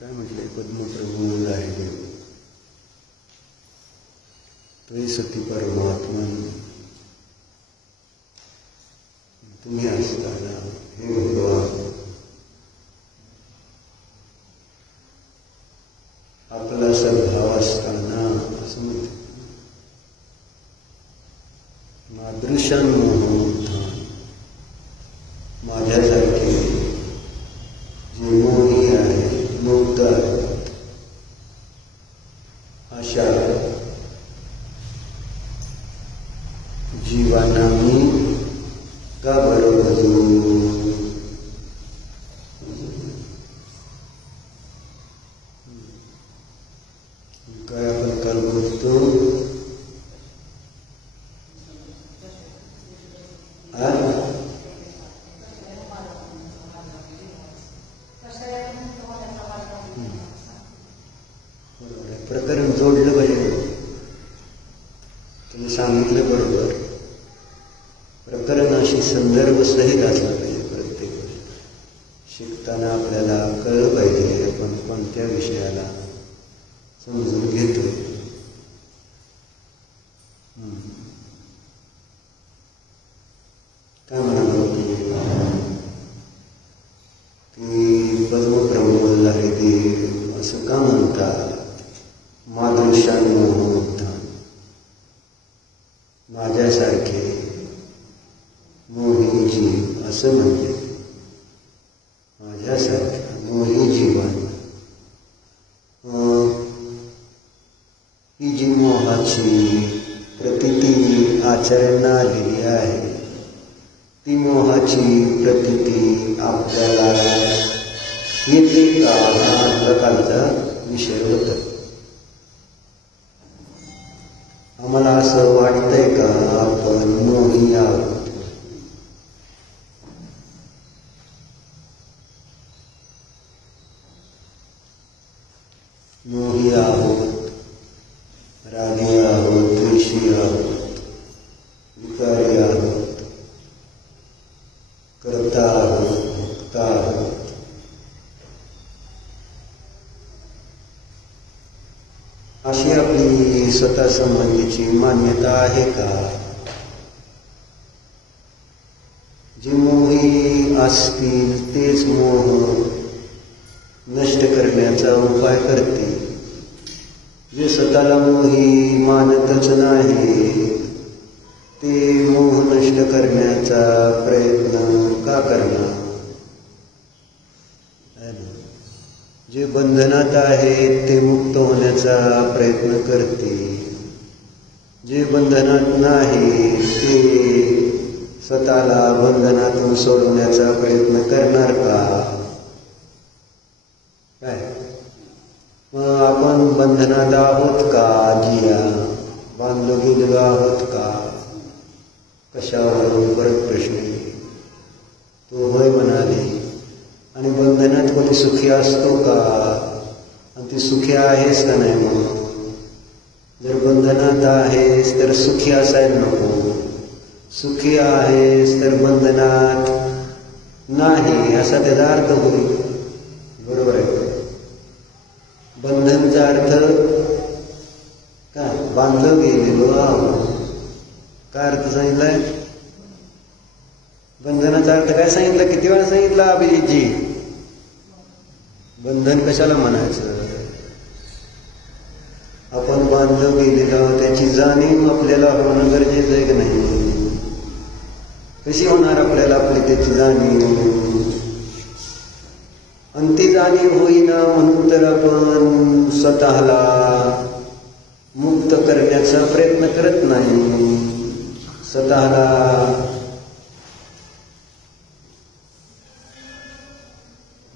काय म्हटलंय पद्मप्रभू आहे देव त्वयि सती परमात्मा तुम्ही असताना हे भगवान आपला सद्भाव असताना असं म्हणते मादृशांमोहन माझ्यासारखे जे मोही आहे मुक्त आहेत अशा जीवांना मी का बरं भजू? काय आपण काल बोलतो प्रकरण जोडलं पाहिजे. तुम्ही सांगितलं बरोबर. प्रकरणाशी संदर्भ सहित असला पाहिजे. प्रत्येक गोष्ट शिकताना आपल्याला कळलं पाहिजे आपण कोणत्या विषयाला समजून घेतोय. काय म्हणालो की पद्मप्रभू आहे ते असं का म्हणतात? मादृशांमोहन माझ्यासारखे मोही जीव असं म्हणते. माझ्यासारखे मोही जीवन ही जी मोहाची प्रतीती आचरणात आलेली आहे ती मोहाची प्रतीती आपल्याला येते का हा प्रकारचा विषय होता. आम्हाला असं वाटतंय का आपण मोही आहोत? मोही आहोत, रागी आहोत, द्वेषी आहोत, विकारी आहोत, कर्ता आहोत, भोक्ता आहोत. अशी आपली स्वतः संबंधीची मान्यता आहे का? जे मोही असतील तेच मोह नष्ट करण्याचा उपाय करते. जे स्वतःला मोही मानतच नाही ते मोह नष्ट करण्याचा प्रयत्न का करणार? जे बंधनात आहेत ते मुक्त होण्याचा प्रयत्न करते. जे बंधनात नाही ते स्वतःला बंधनातून सोडवण्याचा प्रयत्न करणार का? काय मग आपण बंधनात आहोत का? जिया बांधलो गेलेलो आहोत का? कशावरून? परत प्रश्न. तो होय म्हणाले कोणी सुखी असतो का? आणि ती सुखी आहेस का नाही? मग जर बंधनात आहेस तर सुखी असायला नको, सुखी आहेस तर बंधनात नाही असा त्याचा अर्थ होईल. बरोबर आहे. बंधनचा अर्थ काय? बांधलं गेलेलो आहोत. काय अर्थ सांगितलाय? बंधनाचा अर्थ काय सांगितलं? किती वेळा सांगितलं अभिजितजी? बंधन कशाला म्हणायचं? आपण बांधलं गेलेलं त्याची जाणीव आपल्याला होणं गरजेचं आहे की नाही? कशी होणार आपल्याला आपली त्याची जाणीव? आणि ती जाणीव होईना म्हणून तर आपण स्वतःला मुक्त करण्याचा प्रयत्न करत नाही, स्वतःला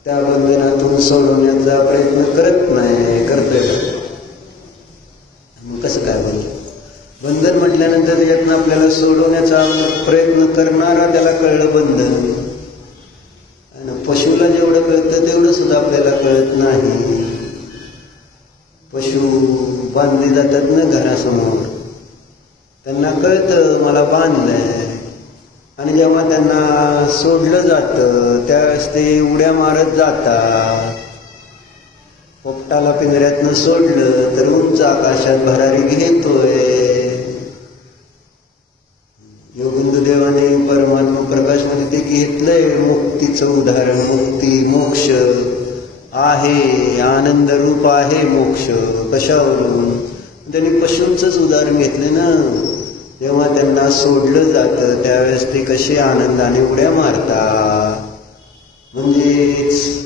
त्या बंधनातून सोडवण्याचा प्रयत्न करत नाही. करतोय का? मग कसं काय बंधन म्हटल्यानंतर त्याच्यातनं आपल्याला सोडवण्याचा प्रयत्न करणारा त्याला कळलं बंधन. आणि पशुला जेवढं कळतं तेवढं सुद्धा आपल्याला कळत नाही. पशु बांधले जातात ना घरासमोर, त्यांना कळतं मला बांधलंय. आणि जेव्हा त्यांना सोडलं जातं त्यावेळेस ते उड्या मारत जातात. पोपटाला पिंजऱ्यातनं सोडलं तर उंच आकाशात भरारी घेतोय. योगिंदुदेवाने परमात्मा प्रकाशमध्ये ते घेतलंय मुक्तीचं उदाहरण. मुक्ती, मोक्ष आहे, आनंद रूप आहे मोक्ष. कशावरून? त्यांनी पशूंचंच उदाहरण घेतलं ना. जेव्हा त्यांना सोडलं जातं त्यावेळेस ते कसे आनंदाने उड्या मारतात. म्हणजेच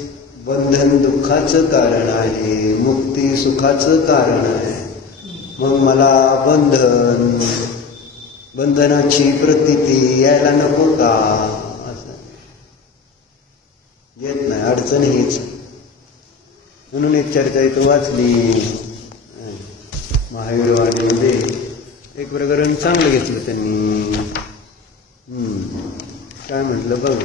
बंधन दुःखाचं कारण आहे, मुक्ती सुखाचं कारण आहे. मग मला बंधनाची प्रतीती यायला नको का? असं येत नाही. अडचण हीच. म्हणून एक चर्चा इथं वाचली महावीरवाडीमध्ये. एक प्रकरण चांगलं घेतलं त्यांनी. काय म्हटलं बघ.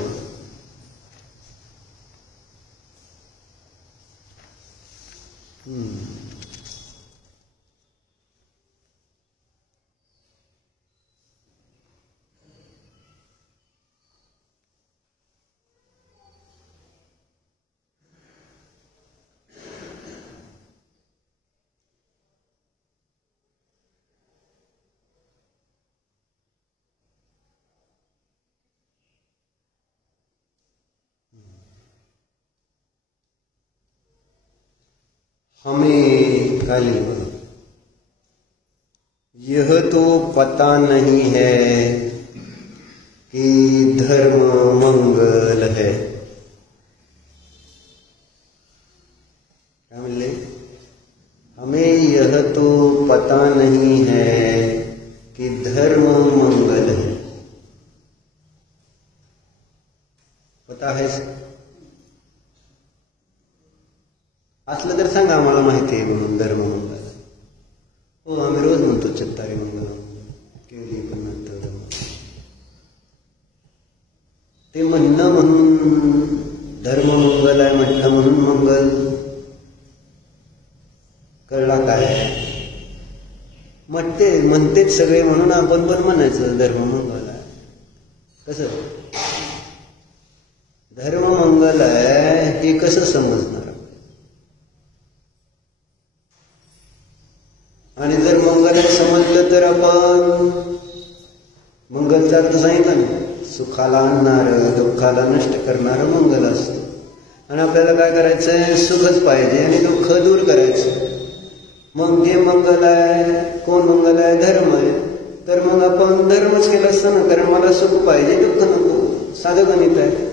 हमें कल यह तो पता नहीं है कि धर्म मंगल है. क्या मिले? हमें यह तो पता नहीं है कि धर्म मंगल है. पता है असलं तर सांगा आम्हाला माहिती आहे म्हणून. धर्म मंगल हो आम्ही रोज म्हणतो चत्तारी मंगल केली पण नंतर ते म्हणणं म्हणून धर्म मंगल आहे म्हटलं म्हणून मंगल कळला काय? म्हणतेच सगळे म्हणून आपण पण म्हणायचं धर्म मंगल आहे. कसं धर्म मंगल आहे हे कसं समजणार? आणि जर मंगल समजलं तर आपण मंगलचा अर्थ सांगितलं ना, सुखाला आणणारं दुःखाला नष्ट करणारं मंगल असतं. आणि आपल्याला काय करायचंय? सुखच पाहिजे आणि दुःख दूर करायचं. मग जे मंगल आहे, कोण मंगल आहे? धर्म आहे. तर मग आपण धर्मच केला असतं ना, कारण मला सुख पाहिजे दुःख नको. साधं गणित आहे.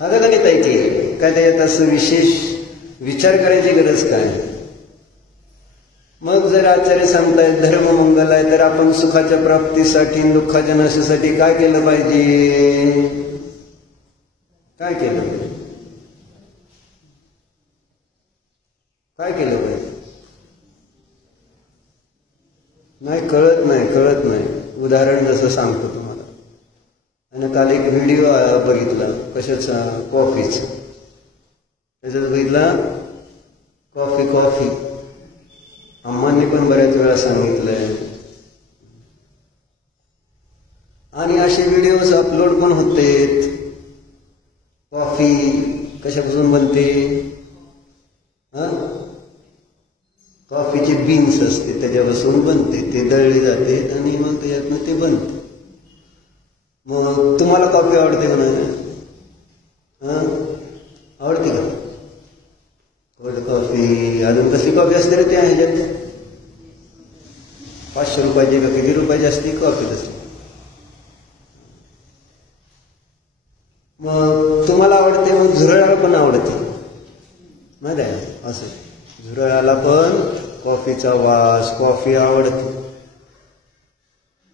साधं गणित आहे की काय त्याच्यात असं विशेष विचार करायची गरज काय? मग जर आचार्य सांगतायत धर्म मंगल आहे तर आपण सुखाच्या प्राप्तीसाठी दुःखाच्या नाशासाठी काय केलं पाहिजे? काय केलं पाहिजे? नाही कळत नाही. उदाहरण जसं सांगतो तुम्हाला. आणि काल एक व्हिडिओ बघितला कशाचा? कॉफीचा. त्याच्यात बघितला कॉफी कॉफी अम्मांनी पण बऱ्याच वेळा सांगितलंय. आणि असे व्हिडिओज अपलोड पण होते. कॉफी कशापासून बनते? कॉफीचे बीन्स असते त्याच्यापासून बनते, ते दळले जाते आणि मग त्याच्यातनं ते बनते. मग तुम्हाला कॉफी आवडते का नाही? आवडते का? Cold coffee. अजून कसली कॉफी असते रे त्या ह्याच्यात? 500 रुपयाची का किती रुपयाची असते कॉफी तसली. मग तुम्हाला आवडते, मग झुरळाला पण आवडते माहिती आहे. असं झुरळाला पण कॉफीचा वास, कॉफी आवडते.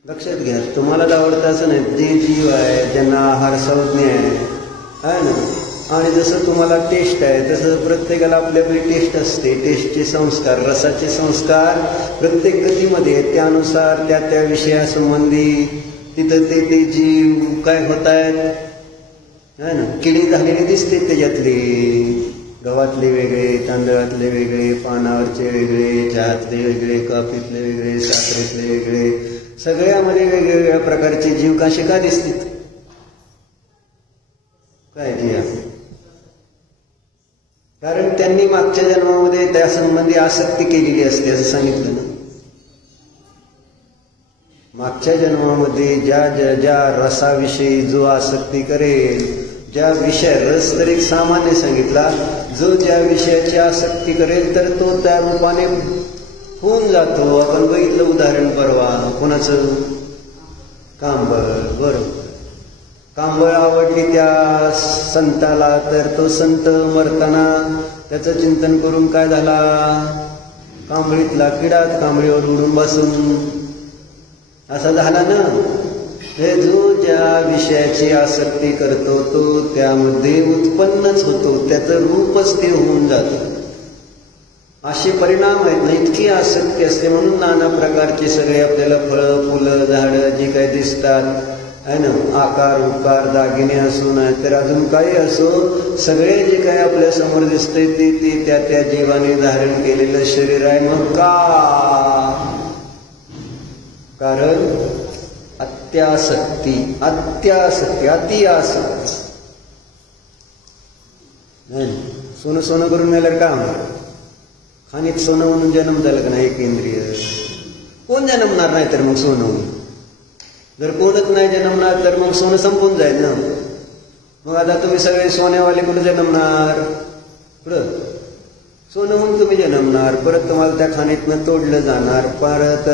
लक्षात घ्या, तुम्हालाच आवडतं असं नाही. जे जीव आहे ज्यांना आहार संज्ञा आहे ना, आणि जसं तुम्हाला टेस्ट आहे तसं प्रत्येकाला आपली आपली टेस्ट असते. टेस्टचे संस्कार, रसाचे संस्कार प्रत्येक गतीमध्ये त्यानुसार त्या त्या विषयासंबंधी तिथं ते जीव काय होत आहेत है ना, किडी झालेली दिसते त्याच्यातली. गव्हातले वेगळे, तांदळातले वेगळे, पानावरचे वेगळे, चहातले वेगळे, कॉफीतले वेगळे, साखरेतले वेगळे, सगळ्यामध्ये वेगवेगळ्या प्रकारचे जीव कसे का दिसतात? काय जिया? कारण त्यांनी मागच्या जन्मामध्ये त्या संबंधी आसक्ती केलेली असते असं सांगितलं ना. मागच्या जन्मामध्ये ज्या रसाविषयी जो आसक्ती करेल, ज्या विषय रस तर एक सामान्य सांगितला, जो ज्या विषयाची आसक्ती करेल तर तो त्या रूपाने होऊन जातो. आपण बघितलं उदाहरण परवा, कोणाचं? कांबळ. बरोबर, कांबळ आवडली त्या संताला, तर तो संत मरताना त्याचं चिंतन करून काय झाला? कांबळीतला किडाच कांबळीवर उडून बसून असा झाला ना. हे जो ज्या विषयाची आसक्ती करतो तो त्यामध्ये उत्पन्नच होतो, त्याचं रूपच ते होऊन जातं. असे परिणाम आहेत ना, इतकी आसक्ती असते. म्हणून नाना प्रकारचे सगळे आपल्याला फळं, फुलं, झाडं जी काही दिसतात आहे ना, आकार उकार, दागिने असो नाही तर अजून काही असो, सगळे जे काही आपल्या समोर दिसतंय ते त्या त्या जीवाने धारण केलेलं शरीर आहे. मग का? कारण अत्यासक्ती, अति आसक्ती. सोनं सोनं करून मिळालं का? खाणीत सोनं म्हणून जन्म झालं का नाही? एक इंद्रिय. कोण जन्मणार नाही तर मग सोनं? जर कोणच नाही जन्मणार तर मग सोनं संपून जाईल ना. मग आता तुम्ही सगळे सोन्यावाले कुठे जन्मणार? पुढं सोनं म्हणून तुम्ही जन्मणार. परत तुम्हाला त्या खाणीतनं तोडलं जाणार, परत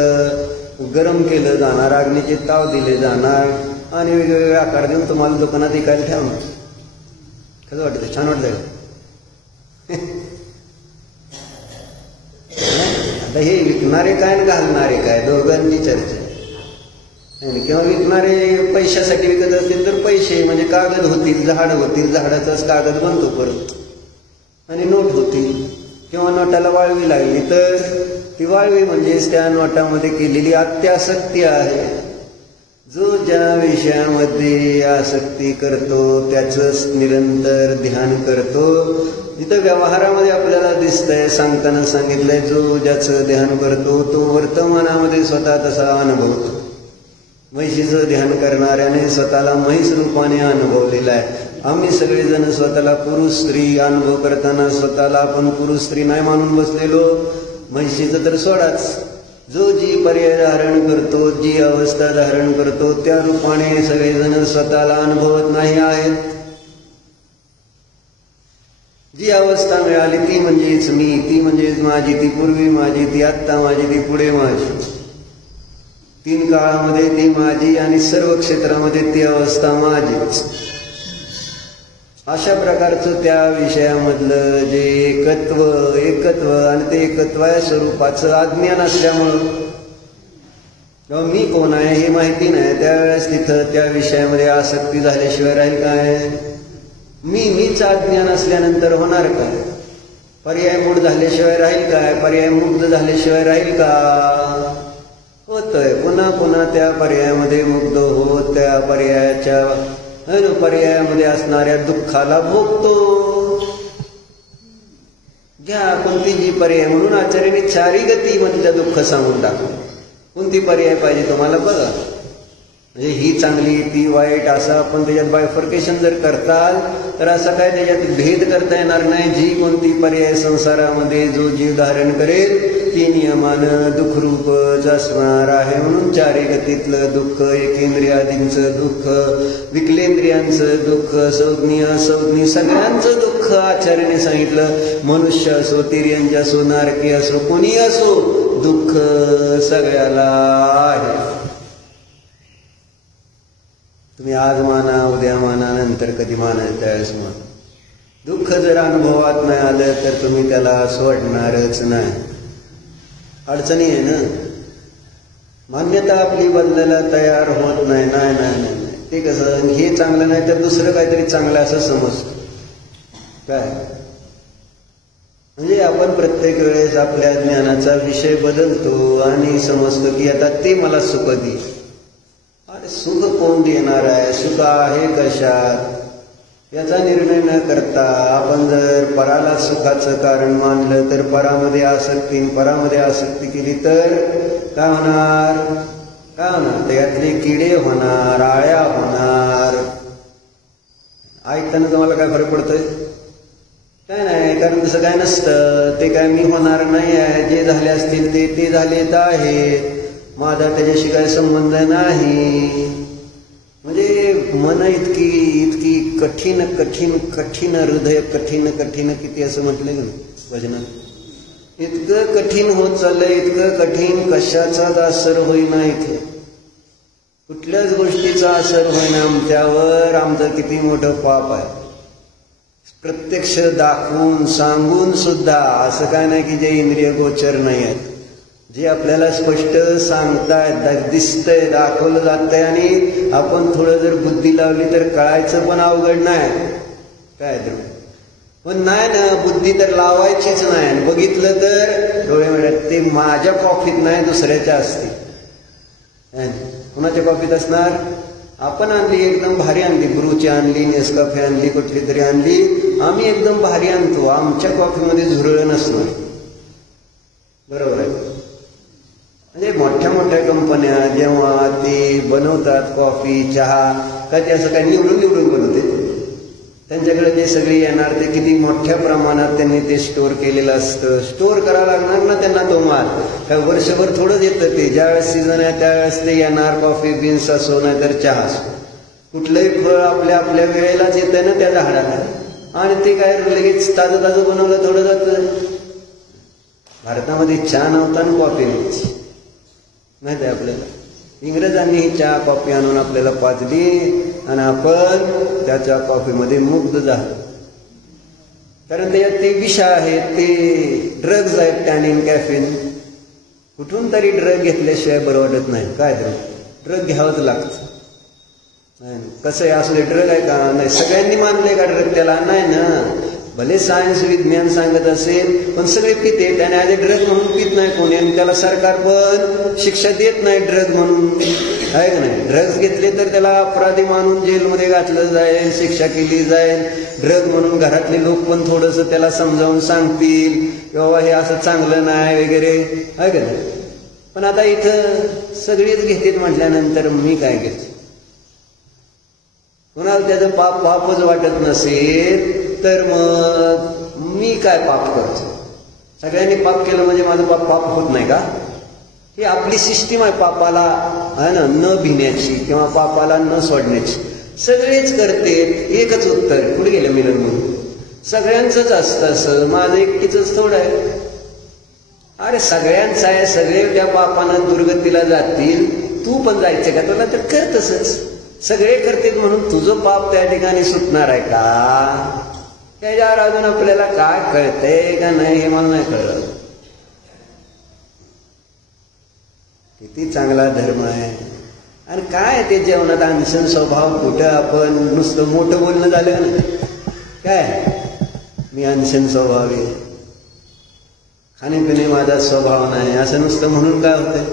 गरम केलं जाणार, अग्नीचे ताव दिले जाणार आणि वेगवेगळे आकार देऊन तुम्हाला दुकानात विकायला ठेवणार. कसं वाटतं? छान वाटतं का? आता हे विकणारे काय आणि घालणारे काय दोघांची चर्चा. किंवा विकणारे पैशासाठी विकत असतील तर पैसे म्हणजे कागद होतील, झाड होतील, झाडाचाच कागद बनतो परत आणि नोट होतील. किंवा नोटाला वाळवी लागली तर ती वाळवी म्हणजेच त्या नोटामध्ये केलेली अत्यासक्ती आहे. जो ज्या विषयामध्ये आसक्ती करतो त्याचंच निरंतर ध्यान करतो. जिथं व्यवहारामध्ये आपल्याला दिसतंय, सांगताना सांगितलंय, जो ज्याचं ध्यान करतो तो वर्तमानामध्ये स्वतः तसा अनुभवतो. म्हैशीचं ध्यान करणाऱ्याने स्वतःला म्हैस रूपाने अनुभवलेला आहे. आम्ही सगळेजण स्वतःला पुरुष स्त्री अनुभव करताना स्वतःला आपण पुरुष स्त्री नाही मानून बसलेलो. म्हैशीचं तर सोडाच. जो जी पर्याय धारण करतो, जी अवस्था धारण करतो त्या रूपाने सगळेजण स्वतःला अनुभवत नाही आहेत. जी अवस्था मिळाली ती म्हणजेच मी, ती म्हणजेच माझी, ती पूर्वी माझी, ती आत्ता माझी, ती पुढे माझी. 3 काळामध्ये ती माझी आणि सर्व क्षेत्रामध्ये ती अवस्था माझीच. अशा प्रकारचं त्या विषयामधलं जे एकत्व आणि ते एकत्वाच्या स्वरूपाचं अज्ञान असल्यामुळं मी कोण आहे हे माहिती नाही, त्यावेळेस तिथं त्या विषयामध्ये आसक्ती झाल्याशिवाय राहील काय? मीच अज्ञान असल्यानंतर होणार काय? पर्यायमूळ झाल्याशिवाय राहील काय? पर्यायमुक्त झाल्याशिवाय राहील का? होतंय. पुन्हा पुन्हा त्या पर्यायामध्ये मुग्ध होत त्या पर्यायामध्ये असणाऱ्या दुःखाला भोगतो. घ्या कोणती जी पर्याय. म्हणून आचार्याने चारी गती मधलं दुःख सांगून टाकलं. कोणती पर्याय पाहिजे तुम्हाला बघा. म्हणजे ही चांगली ती वाईट असं आपण त्याच्यात बायफर्केशन जर करताल तर असं काय त्याच्यात भेद करता येणार नाही. जी कोणती पर्याय संसारामध्ये जो जीव धारण करेल ती नियमानं दुःखरूपच असणार आहे. म्हणून चारी गतीतलं दुःख, एकेंद्रियादींचं दुःख, विकलेंद्रियांचं दुःख, संज्ञ असंज्ञ सगळ्यांचं दुःख आचार्याने सांगितलं. मनुष्य असो, तिर्यंज असो, नारकी असो, कोणी असो, दुःख सगळ्याला आहे. तुम्ही आज माना, उद्या माना, नंतर कधी माना, त्यावेळेस माना. दुःख जर अनुभवात नाही आलं तर तुम्ही त्याला सोडणारच नाही. अडचणी आहे ना. मान्यता आपली बदलायला तयार होत नाही. नाही नाही नाही ते कसं, हे चांगलं नाही तर दुसरं काहीतरी चांगलं असं समजतो. काय म्हणजे आपण प्रत्येक वेळेस आपल्या ज्ञानाचा विषय बदलतो आणि समजतो की आता ते मला सुख दे. अरे सुख कोण देणार आहे, सुख आहे कशात, याचा निर्णय न करता आपण जर पराला सुखाचं कारण मानलं तर परामध्ये आसक्ती केली तर काय होणार, त्यातले किडे होणार, आळ्या होणार. ऐकताना तुम्हाला काय फरक पडतोय? काय नाही, कारण तसं काय नसतं. ते काय मी होणार नाही आहे. जे झाले असतील ते झालेत आहे. माझा त्याच्याशी काय संबंध नाही. म्हणजे मन इतकी कठीण हृदय कठीण किती असं म्हटलं ना भजनात. इतकं कठीण होत चाललंय, इतकं कठीण, कशाचाच असर होईना इथे, कुठल्याच गोष्टीचा असर होईना आमच्यावर. आमचं किती मोठं पाप आहे. प्रत्यक्ष दाखवून सांगून सुद्धा असं काय नाही की जे इंद्रिय गोचर नाही आहेत, जे आपल्याला स्पष्ट सांगतायत, दिसतंय, दाखवलं जातंय आणि आपण थोडं जर बुद्धी लावली तर कळायचं पण अवघड नाही. काय तर पण नाही ना, बुद्धी तर लावायचीच नाही. बघितलं तर डोळे मिळत ते माझ्या कॉफीत नाही, दुसऱ्याच्या असते. कुणाच्या कॉफीत असणार? आपण आणली, एकदम भारी आणली, ब्रूची आणली, नेसकॉफी आणली, कुठली तरी आणली, आम्ही एकदम भारी आणतो. आमच्या कॉफीमध्ये झुरळ नसणार. बरोबर आहे. म्हणजे मोठ्या मोठ्या कंपन्या जेव्हा ते बनवतात कॉफी, चहा, का ते असं काय निवडून बनवते. त्यांच्याकडे जे सगळे येणार ते किती मोठ्या प्रमाणात त्यांनी ते स्टोअर केलेलं असतं. स्टोअर करावं लागणार ना त्यांना तो माल. काय वर्षभर थोडंच येतं ते. ज्यावेळेस सीझन आहे त्यावेळेस ते येणार. कॉफी बीन्स असो नाही तर चहा असो, कुठलंही फळ आपल्या वेळेलाच येतंय ना त्या झाडाला. आणि ते काय लगेच ताजं बनवलं थोडं जातं. भारतामध्ये चहा नव्हता आणि कॉफी नव्हती, माहिती आहे आपल्याला. इंग्रजांनी ही चहा कॉफी आणून आपल्याला पाजली आणि आपण त्याच्या कॉफीमध्ये मुग्ध झालो. कारण त्याच्यात ते विष आहेत, ते ड्रग्ज आहेत, टॅनिन, कॅफिन. कुठून तरी ड्रग घेतल्याशिवाय बरं वाटत नाही. काय ड्रग घ्यावंच लागतं. कसं आहे, असले ड्रग आहे का? नाही. सगळ्यांनी मानले का ड्रग? त्याला नाही ना. भले सायन्स विज्ञान सांगत असेल पण सगळे पिते. त्याने आधी ड्रग म्हणून पित नाही कोणी, आणि त्याला सरकार पण शिक्षा देत नाही ड्रग म्हणून, आहे का नाही. ड्रग्ज घेतले तर त्याला अपराधी मानून जेलमध्ये घातलं जाईल, शिक्षा केली जाईल. ड्रग म्हणून घरातले लोक पण थोडंसं त्याला समजावून सांगतील की बाबा हे असं चांगलं नाही वगैरे, आहे का नाही. पण आता इथं सगळीच घेतात म्हटल्यानंतर मी काय घेतो? कुणाला त्याचं पापच वाटत नसेल तर मग मी काय पाप करतो? सगळ्यांनी पाप केलं म्हणजे माझं पाप होत नाही का? ही आपली सिस्टीम आहे पापाला, आहे ना, न भिण्याची किंवा पापाला न सोडण्याची. सगळेच करते. एकच उत्तर, कुठे गेलं मिलन म्हणून? सगळ्यांचंच असतं असं, माझं एकटीच थोडं आहे. अरे सगळ्यांचं आहे. सगळे त्या पापानं दुर्गतीला जातील, तू पण जायचं का? तुला तर कर तसंच. सगळे करतात म्हणून तुझं पाप त्या ठिकाणी सुटणार आहे का? त्याच्यावर अजून आपल्याला काय कळतंय का नाही हे मला नाही कळलं. किती चांगला धर्म आहे. आणि काय ते जेवणात अनशन स्वभाव, कुठं आपण नुसतं मोठं बोलणं झालं ना, काय मी अनशन स्वभाव आहे, खाणेपिणे माझा स्वभाव नाही, असं नुसतं म्हणून काय होतंय?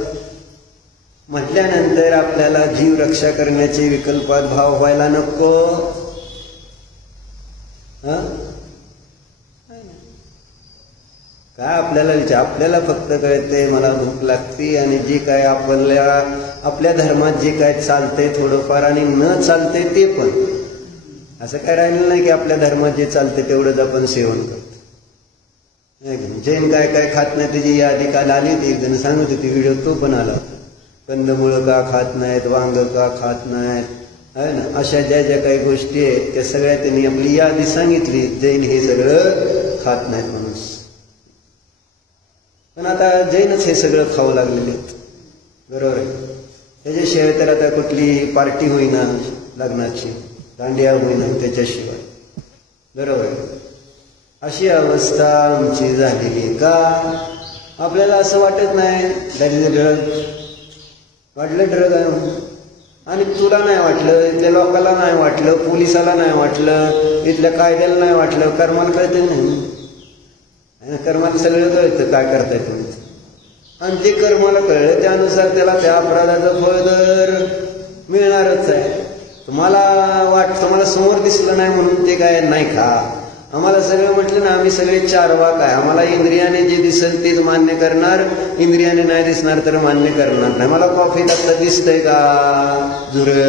म्हटल्यानंतर आपल्याला जीव रक्षा करण्याचे विकल्पात भाव व्हायला नको. काय आपल्याला फक्त कळते मला भूक लागते आणि जे काय आपल्या धर्मात जे काय चालतंय थोडंफार आणि न चालतंय ते पण. असं काय राहिलं नाही की आपल्या धर्मात जे चालतंय तेवढंच आपण सेवन करतो. जैन काय काय खात नाही त्याची यादी काल आली होती, एक जण सांगत होती व्हिडिओ, तो पण आला होता. कंदमुळं का खात नाहीत, वांग का खात नाहीत, आहे ना, अशा ज्या ज्या काही गोष्टी आहेत त्या सगळ्या त्यांनी आपली यादी सांगितली. जैन हे सगळं खात नाहीत म्हणून. पण आता जैनच हे सगळं खाऊ लागलेले आहेत, बरोबर आहे. त्याच्याशिवाय तर आता कुठली पार्टी होईना लग्नाची, दांडिया होईना त्याच्याशिवाय, बरोबर आहे. अशी अवस्था आमची झालेली. का आपल्याला असं वाटत नाही ड्रग वाटलं, ड्रग आहे आणि तुला नाही वाटलं, इथल्या लोकांना नाही वाटलं, पोलिसाला नाही वाटलं, इथल्या कायद्याला नाही वाटलं, कर्माला कळतं नाही. कर्माला सगळं कळतं काय करताय तुम्ही, आणि जे कर्माला कळलं त्यानुसार त्याला त्या अपराधाचं फळ तर मिळणारच आहे. तुम्हाला समोर दिसलं नाही म्हणून ते काय नाही का. आम्हाला सगळं म्हटलं ना, आम्ही सगळे चारवाक आहे. आम्हाला इंद्रियाने जे दिसेल तेच मान्य करणार, इंद्रियाने नाही दिसणार तर मान्य करणार नाही. मला कॉफीत आता दिसतंय का झुरळ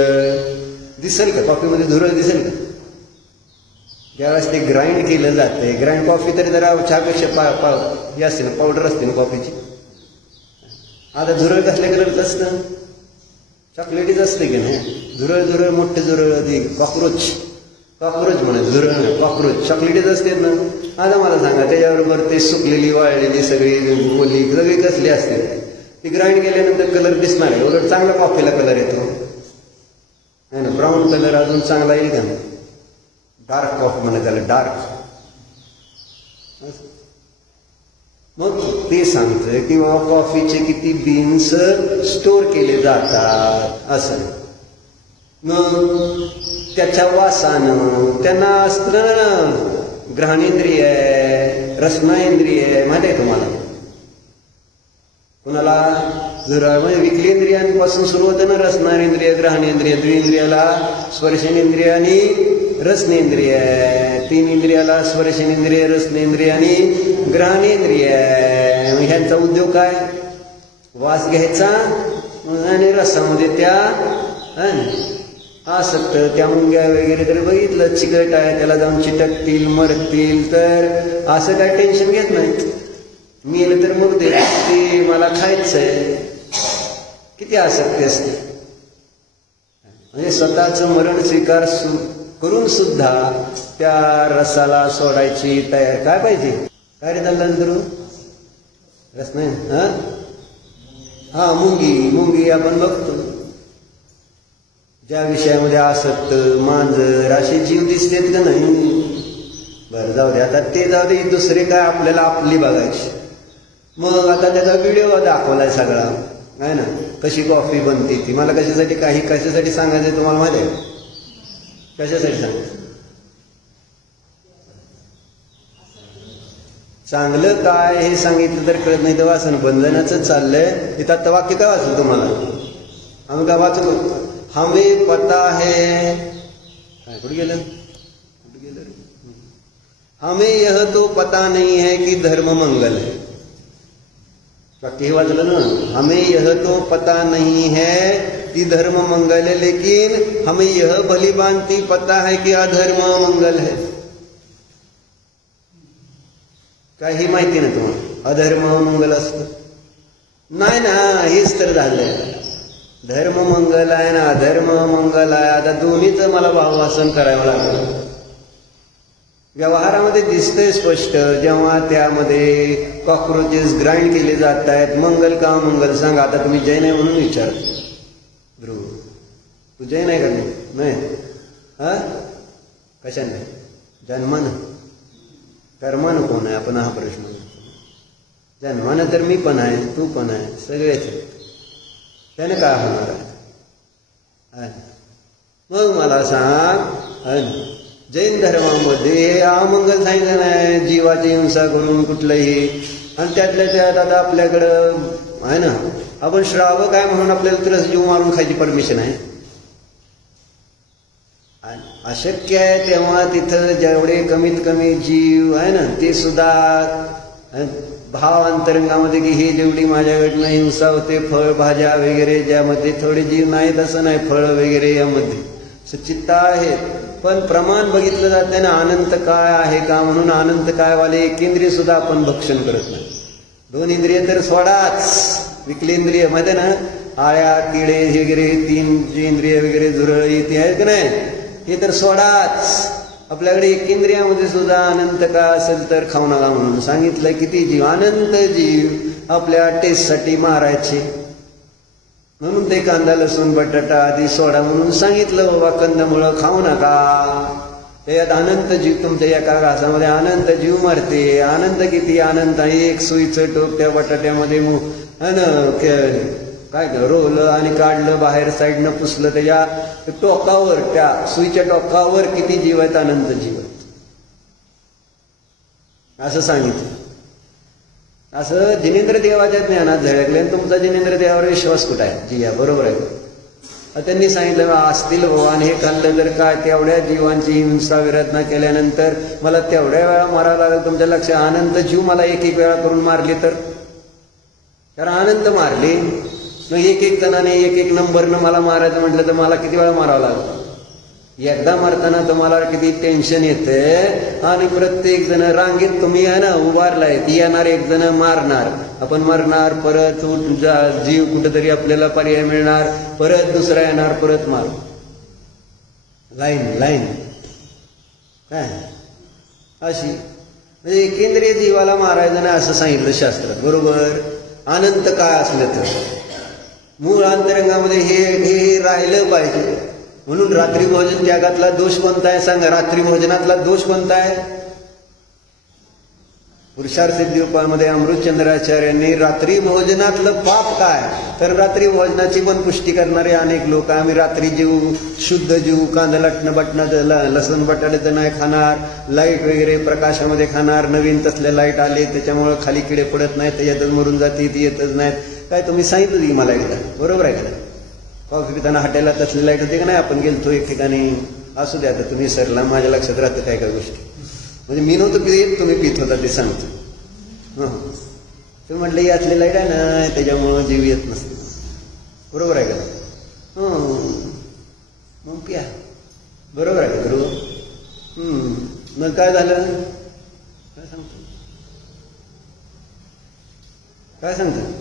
दिसेल का, कॉफीमध्ये झुरळ दिसेल का. ज्यावेळेस ते ग्राइंड केलं जाते, ग्राइंड कॉफी तरी जरा चहापेक्षा हे असते ना, पावडर असते ना कॉफीची. आता झुरळ कसल्या कलरचं असतं, चॉकलेटीच असते की नाही. झुरळ मोठे झुरळ, ती कॉक्रोच म्हणा, झुरळ नाही कॉक्रोच, चॉकलेटीच असते ना. आता मला सांगा त्याच्याबरोबर ते सुकलेली वाळलेली सगळी ओली सगळी कसली असते, ती ग्राइंड केल्यानंतर कलर दिसणार आहे. उलट चांगला कॉफीला कलर येतो आहे ना, ब्राऊन कलर अजून चांगला येईल का, डार्क कॉफी म्हणा त्याला, डार्क. मग ते सांगतंय की बाबा कॉफीचे किती बीन्स स्टोर केले जातात असं. मग त्याच्या वासानं त्यांना असतं ग्रहणेंद्रिय आहे, रसनाइंद्रिय आहे, माहिती आहे तुम्हाला. कुणाला म्हणजे विकलेंद्रियांपासून सुरू होतं ना, रसनाइंद्रिय, ग्रहणेंद्रिय, द्विंद्रियाला स्पर्शनेंद्रिय आणि रसनेंद्रिय, तीन इंद्रियाला स्पर्शनेंद्रिय, रसनेंद्रिय आणि ग्रहणेंद्रिय. ह्यांचा उद्योग काय, वास घ्यायचा आणि रसामध्ये त्या आसक्त, त्या मुंग्या वगैरे तर बघितलं चिकट आहे त्याला जाऊन चिटकतील मरतील, तर असं काय टेन्शन घेत नाहीत. मेलं तर मग ते मला खायचंय, किती आसक्ती असते. म्हणजे स्वतःचं मरण स्वीकार करून सुद्धा त्या रसाला सोडायची तयार काय पाहिजे. काय रे दल्ला करू रस नाही. हा मुंगी आपण बघतो, ज्या विषयामध्ये आसक्त मांजर असे जीव दिसतेत का नाही. बरं जाऊ दे, आता ते जाऊ दे, दुसरे काय आपल्याला आपली बघायची. मग आता त्याचा व्हिडिओ दाखवलाय सगळा आहे ना, कशी कॉफी बनते ती. मला कशासाठी सांगायचं तुम्हाला माहिती आहे, कशासाठी सांगायचं. चांगलं काय हे सांगितलं तर कळत नाही, तर वाचन बंधनाचं चाललंय. इथं आता वाक्य काय वाचलं तुम्हाला, आम्ही काय वाचलो, हमें पता है, कुठे गेलं हमें यह तो पता नहीं है कि धर्म मंगल है. वाक्य हे वाचलं ना, हमें यह तो पता नहीं है कि धर्म मंगल है, लेकिन हमें यह भली भांति पता है कि अधर्म मंगल है. काही माहिती ना तुम्हाला अधर्म मंगल असतं नाही ना. हेच तर झालंय, धर्म मंगल आहे ना अधर्म मंगल आहे. आता दोन्हीच मला भाववासन करावं लागलं. व्यवहारामध्ये दिसतंय स्पष्ट, जेव्हा त्यामध्ये कॉक्रोचेस ग्राइंड केले जात आहेत. मंगल का मंगल सांगा. आता तुम्ही जैन आहे म्हणून विचार, ध्रुव तू जैन आहे का नाही. हा कशाने, जन्मानं कर्मानं कोण आहे आपण, हा प्रश्न. जन्मानं तर मी पण आहे, तू पण आहे, सगळेच. त्याने काय होणार आहे. मग मला सांग, जैन धर्मामध्ये अमंगल सांगितलं नाही, जीवाची हिंसा करून कुठलंही. आणि त्यातल्या त्यात आता आपल्याकडं आहे ना, आपण श्रावक आहे म्हणून आपल्याला तर जीव मारून खायची परमिशन आहे. अशक्य आहे. तेव्हा तिथं जेवढे कमीत कमी जीव आहे ना ते सुद्धा भाव अंतरंगामध्ये की हे जेवढी माझ्याकडनं हिंसा होते, फळ भाज्या वगैरे ज्यामध्ये थोडे जीव नाहीत असं नाही, फळ वगैरे यामध्ये चित्ता आहेत, पण प्रमाण बघितलं जाते ना अनंत काय आहे का, म्हणून अनंत कायवाले एकेंद्रिय सुद्धा आपण भक्षण करत नाही. 2 इंद्रिय तर सोडाच, विकलेंद्रिय माहिती आहे ना, आळ्या किडे वगैरे 3 इंद्रिय वगैरे झुरळी ती आहेत की नाही, हे तर सोडाच. आपल्याकडे एकेंद्रियामध्ये सुद्धा अनंत का असेल तर खाऊ नका म्हणून सांगितलंय. किती जीव, अनंत जीव आपल्या टेस्टसाठी मारायचे, म्हणून ते कांदा लसूण बटाटा आधी सोडा म्हणून सांगितलं. बाबा कंदमुळं खाऊ नका, त्यात अनंत जीव तुमच्या एका घासामध्ये अनंत जीव मारते. आनंद किती आनंद आहे, एक सुईचं टोक त्या बटाट्यामध्ये काय रोवलं आणि काढलं, बाहेर साईडनं पुसलं, त्याच्या टोकावर त्या सुईच्या टोकावर किती जीव आहेत, अनंत जीव आहेत असं सांगितलं. असं जिनेंद्र देवाच्या ज्ञानात झळकले. तुमचा जिनेंद्र देवावर विश्वास कुठं आहे? जिया बरोबर आहे. त्यांनी सांगितलं असतील भगवान, हे खाल्लं तर काय, तेवढ्या जीवांची हिंसा विरचना केल्यानंतर मला तेवढ्या वेळा मारावं लागेल. तुमच्या लक्षात, अनंत जीव मला एक वेळा करून मारले तर, कारण अनंत मारले, मग एक जणाने एक नंबरनं मला मारायचं म्हटलं तर मला किती वेळा मारावं लागतं? एकदा मारताना तुम्हाला किती टेन्शन येते, आणि प्रत्येक जण रांगेत तुम्ही आहे ना उभारलाय, ती येणार, एक जण मारणार, आपण मरणार, परत जीव कुठेतरी आपल्याला पर्याय मिळणार, परत दुसरा येणार, परत मार, लाईन काय अशी. म्हणजे एकेंद्रिय जीवाला मारायचं नाही असं सांगितलं शास्त्रात, बरोबर. अनंत काय असलं तर मूळ अंतरंगामध्ये हे राहिलं पाहिजे. म्हणून रात्री भोजन त्यागातला दोष कोणता आहे सांगा? रात्री भोजनातला दोष कोणता आहे? पुरुषार्थ सिद्धी उपायामध्ये अमृतचंद्राचार्यांनी रात्री भोजनातलं पाप काय, तर रात्री भोजनाची पण पुष्टी करणारे अनेक लोक, आम्ही रात्री जीव शुद्ध जीव, कांदा बटणं लसूण बटाट्याचं नाही खाणार, लाईट वगैरे प्रकाशामध्ये खाणार, नवीन तसले लाईट आले त्याच्यामुळे खाली किडे पडत नाहीत, त्याच्यातच मरून जाते, ती येतच नाहीत. काय तुम्ही सांगितलं की मला एकदा, बरोबर आहे का? कॉफी पिताना हॉटेलला तसली लाईट होती का नाही, आपण गेलतो एक ठिकाणी, असू द्या आता तुम्ही सरला, माझ्या लक्षात राहतं काय काय गोष्टी, म्हणजे मी नव्हतं पित, तुम्ही पित होता ते सांगतो. तुम्ही म्हटलं यातली लाईट आहे ना त्याच्यामुळं जीव येत नसते, बरोबर आहे का? मग प्या, बरोबर आहे का बरोबर? मग काय झालं, काय सांगतो, काय सांगतो?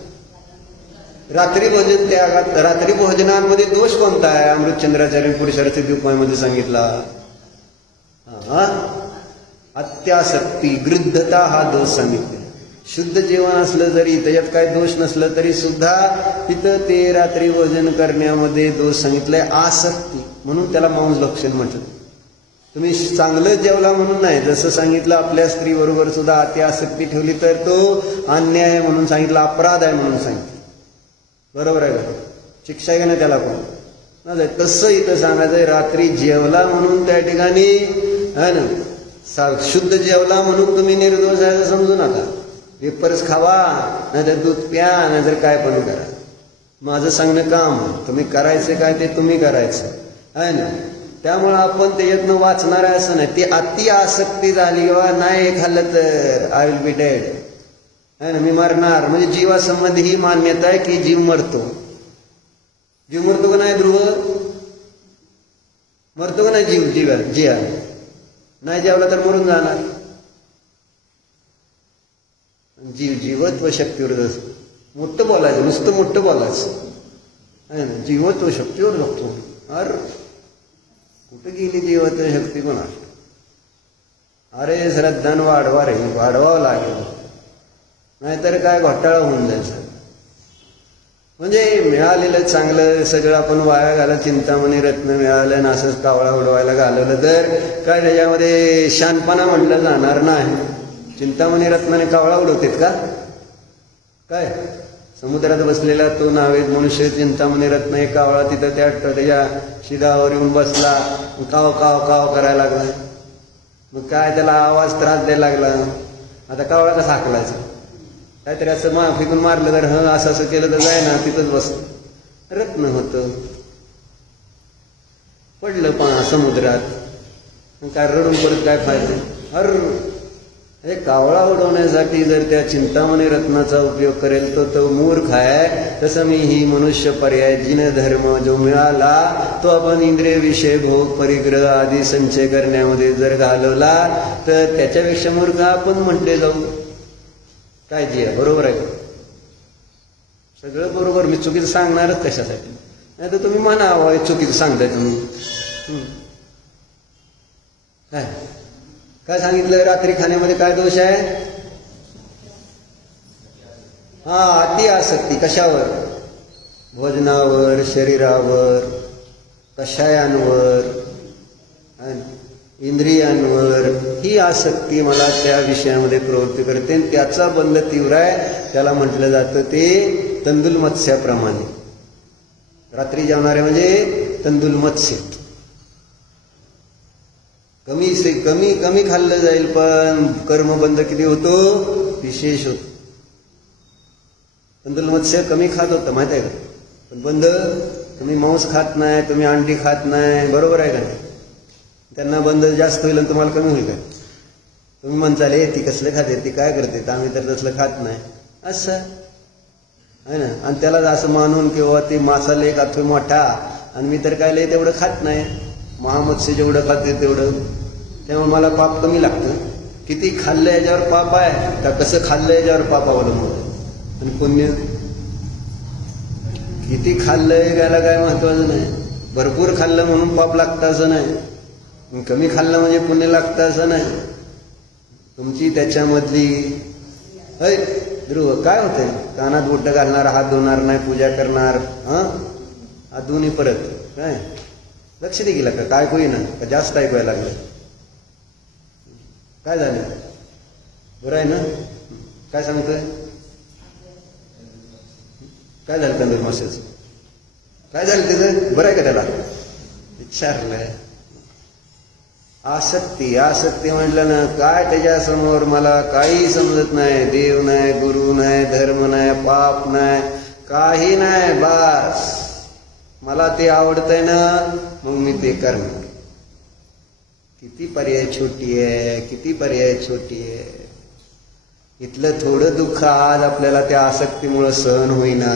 रात्री भोजन त्यागात, रात्री भोजनामध्ये दोष कोणता आहे? अमृतचंद्राचार्य पुरुषार्थ सिद्धी उपायामध्ये सांगितला, अत्यासक्ती, गृद्धता हा दोष सांगितले. शुद्ध जेवण असलं जरी, त्याच्यात काय दोष नसलं तरी सुद्धा तिथं ते रात्री भोजन करण्यामध्ये दोष सांगितलाय, आसक्ती, म्हणून त्याला मांस भक्षण म्हटलं. तुम्ही चांगलं जेवला म्हणून नाही, जसं सांगितलं आपल्या स्त्री बरोबर सुद्धा अति आसक्ती ठेवली तर तो अन्याय म्हणून सांगितलं, अपराध आहे म्हणून सांगितलं, बरोबर आहे का? शिक्षा आहे का नाही त्याला पण? नाही, तसं इथं सांगायचंय, रात्री जेवला म्हणून त्या ठिकाणी है ना, शुद्ध जेवला म्हणून तुम्ही निर्दोष आहे समजू नका. पेपर्स खावा, नाहीतर दूध प्या, नाहीतर काय पण करा, माझं सांगणं काम, तुम्ही करायचं काय ते तुम्ही करायचं आहे ना. त्यामुळं आपण त्याच्यातनं वाचणार आहे असं नाही. ती अति आसक्ती झाली किंवा नाही खाल्लं तर आय विल बी डेड आहे ना, मी मरणार, म्हणजे जीवासंबंधी ही मान्यता आहे की जीव मरतो. जीव मरतो का नाही ध्रुव? मरतो का नाही जीव? जिया नाही जेवला तर मरून जाणार. जीवत्व शक्तीवर मोठं बोलायचं, नुसतं मोठं बोलायचं आहे ना, जीवत्व शक्तीवर जगतो. अरे कुठं गेली जीवत्व शक्ती पण? अरे श्रद्धान वाढवा रे, वाढवावं लागेल, नाहीतर काय घोटाळा होऊन जायचं. म्हणजे मिळालेलं चांगलं सगळं आपण वाया घाला, चिंतामणी रत्न मिळालं ना असंच कावळा उडवायला घालवलं तर काय त्याच्यामध्ये शानपणा म्हटलं जाणार नाही. चिंतामणी रत्नाने कावळा उडवतेत का? काय समुद्रात बसलेला तो नावेत मनुष्य चिंतामणी रत्न, एक कावळा तिथं त्याच्या शिरावर येऊन बसला, काव काव काव करायला लागला. मग काय त्याला आवाज त्रास द्यायला लागला. आता कावळा कसा हाकलायचा? काहीतरी असं फेकून मारलं तर असं असं केलं तर जाय ना, तिथंच बस. रत्न होतं, पडलं समुद्रात, काय रडून परत काय फायदा? कावळा उडवण्यासाठी जर त्या चिंतामणी रत्नाचा उपयोग करेल तो मूर्ख आहे. तसं मी ही मनुष्य पर्याय जिन धर्म जो मिळाला तो आपण इंद्रिय विषय भोग परिग्रह आदी संचय करण्यामध्ये जर घालवला तर त्याच्यापेक्षा मूर्ख आपण म्हटले जाऊ. काय जी आहे बरोबर आहे? सगळं बरोबर. मी चुकीचं सांगणारच कशासाठी? नाही तर तुम्ही म्हणा चुकीचं सांगताय तुम्ही. काय सांगितलं? रात्री खाण्यामध्ये काय दोष आहे? अति आसक्ती. कशावर? भोजनावर, शरीरावर, कषायांवर, इंद्रियांवर. ही आसक्ती मला त्या विषयामध्ये प्रवृत्ती करते. त्याचा बंध तीव्र आहे. त्याला म्हटलं जातं ते तंदुल मत्स्याप्रमाणे. रात्री जेवणारे म्हणजे तंदुल मत्स्य. कमी से कमी खाल्लं जाईल पण कर्मबंध किती होतो? विशेष होतो. तंदुल मत्स्य कमी खात होतं माहिती आहे का? पण बंध, तुम्ही मांस खात नाही, तुम्ही अंडी खात नाही, बरोबर आहे का नाही? त्यांना बंध जास्त होईल आणि तुम्हाला कमी होईल का? तुम्ही म्हणताल ती कसलं खाते, ती काय करते, तर आम्ही तर तसलं खात नाही असं आहे ना. आणि त्याला असं मानून किंवा ती मासा लय खातोय मोठा आणि मी तर काय लय तेवढं खात नाही, महामत्स्य जेवढं खाते तेवढं, त्यामुळे मला पाप कमी लागतं. किती खाल्लं याच्यावर पाप आहे का कसं खाल्लं याच्यावर पाप अवलंबून. आणि पुण्य किती खाल्लंय याला काय महत्वाचं नाही. भरपूर खाल्लं म्हणून पाप लागतं असं नाही, कमी खाल्लं म्हणजे पुण्य लागतं असं नाही. तुमची त्याच्यामधली ध्रुव काय होते? कानात बोटं घालणार, हात धुणार नाही, पूजा करणार, हात धुवून परत काय लक्ष दे गेलं का? काय होई ना का जास्त ऐकवायला लागलं? काय झालं? बरं आहे ना? काय सांगतोय? काय झालं तंदूर माशाचं? काय झालं त्याचं? बरं आहे का? त्याला विचारलंय. आसक्ती म्हटलं ना काय त्याच्यासमोर मला काही समजत नाही. देव नाही, गुरु नाही, धर्म नाही, पाप नाही, काही नाही. बस मला ते आवडतंय ना मग मी ते करणार. किती पर्याय छोटी आहे, किती पर्याय छोटी आहे. इथलं थोडं दुःख आज आपल्याला त्या आसक्तीमुळं सहन होईना.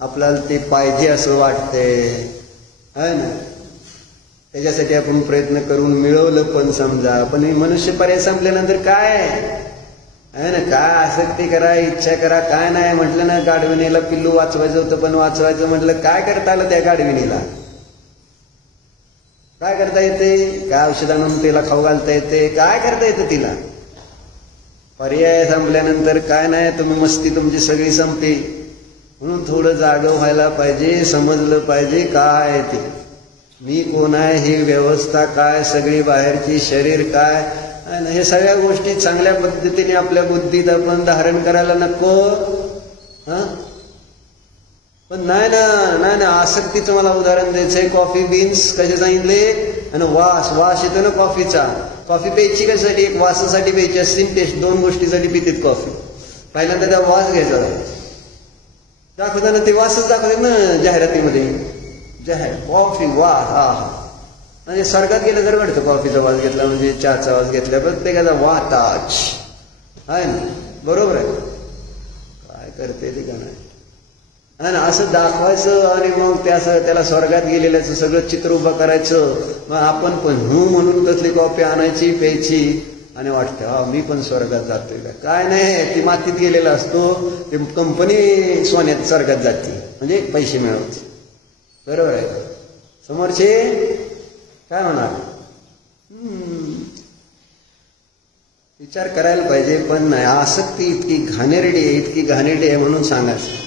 आपल्याला ते पाहिजे असं वाटतंय है ना. त्याच्यासाठी आपण प्रयत्न करून मिळवलं पण समजा, पण मनुष्य पर्याय संपल्यानंतर काय आहे ना, काय आसक्ती करा, इच्छा करा, काय नाही. म्हटलं ना गाढविणीला पिल्लू वाचवायचं होतं, पण वाचवायचं म्हटलं काय करता आलं त्या गाढविणीला? काय करता येते? काय औषध आणून तिला खाऊ घालता येते? काय करता येतं तिला? पर्याय संपल्यानंतर काय नाही, तुम्ही मस्ती तुमची सगळी संपते. म्हणून थोडं जागं व्हायला पाहिजे, समजलं पाहिजे काय ते मी कोण आहे, ही व्यवस्था काय, सगळी बाहेरची शरीर काय, हे सगळ्या गोष्टी चांगल्या पद्धतीने आपल्या बुद्धीत आपण धारण करायला नको. पण नाही ना आसक्तीचं मला उदाहरण द्यायचंय. कॉफी बीन्स कसे सांगितले? आणि वास येतो ना कॉफीचा. कॉफी प्यायची कशासाठी? एक वासासाठी प्यायची असते, टेस्ट, दोन गोष्टीसाठी पितात कॉफी. पहिल्यांदा त्या वास घ्यायचा, दाखवताना ते वासच दाखवतात ना जाहिरातीमध्ये. कॉफी वास, म्हणजे स्वर्गात गेलं तर वाटतं कॉफीचा वास घेतला म्हणजे चहाचा वास घेतला, प्रत्येकाचा वाताच आहे ना. बरोबर आहे. काय करते ते का नाही ना, असं दाखवायचं आणि मग त्याला स्वर्गात गेलेल्याचं सगळं चित्र उभं करायचं. मग आपण पण म्हणून तसली कॉफी आणायची, प्यायची आणि वाटतं मी पण स्वर्गात जातोय का? काय नाही, ती मातीत गेलेला असतो. ते कंपनी सोन्यात स्वर्गात जाते म्हणजे पैसे मिळवते. बरोबर आहे. समोरचे काय होणार? विचार करायला पाहिजे. पण नाही, आसक्ती इतकी घाणेरडी आहे म्हणून सांगायचं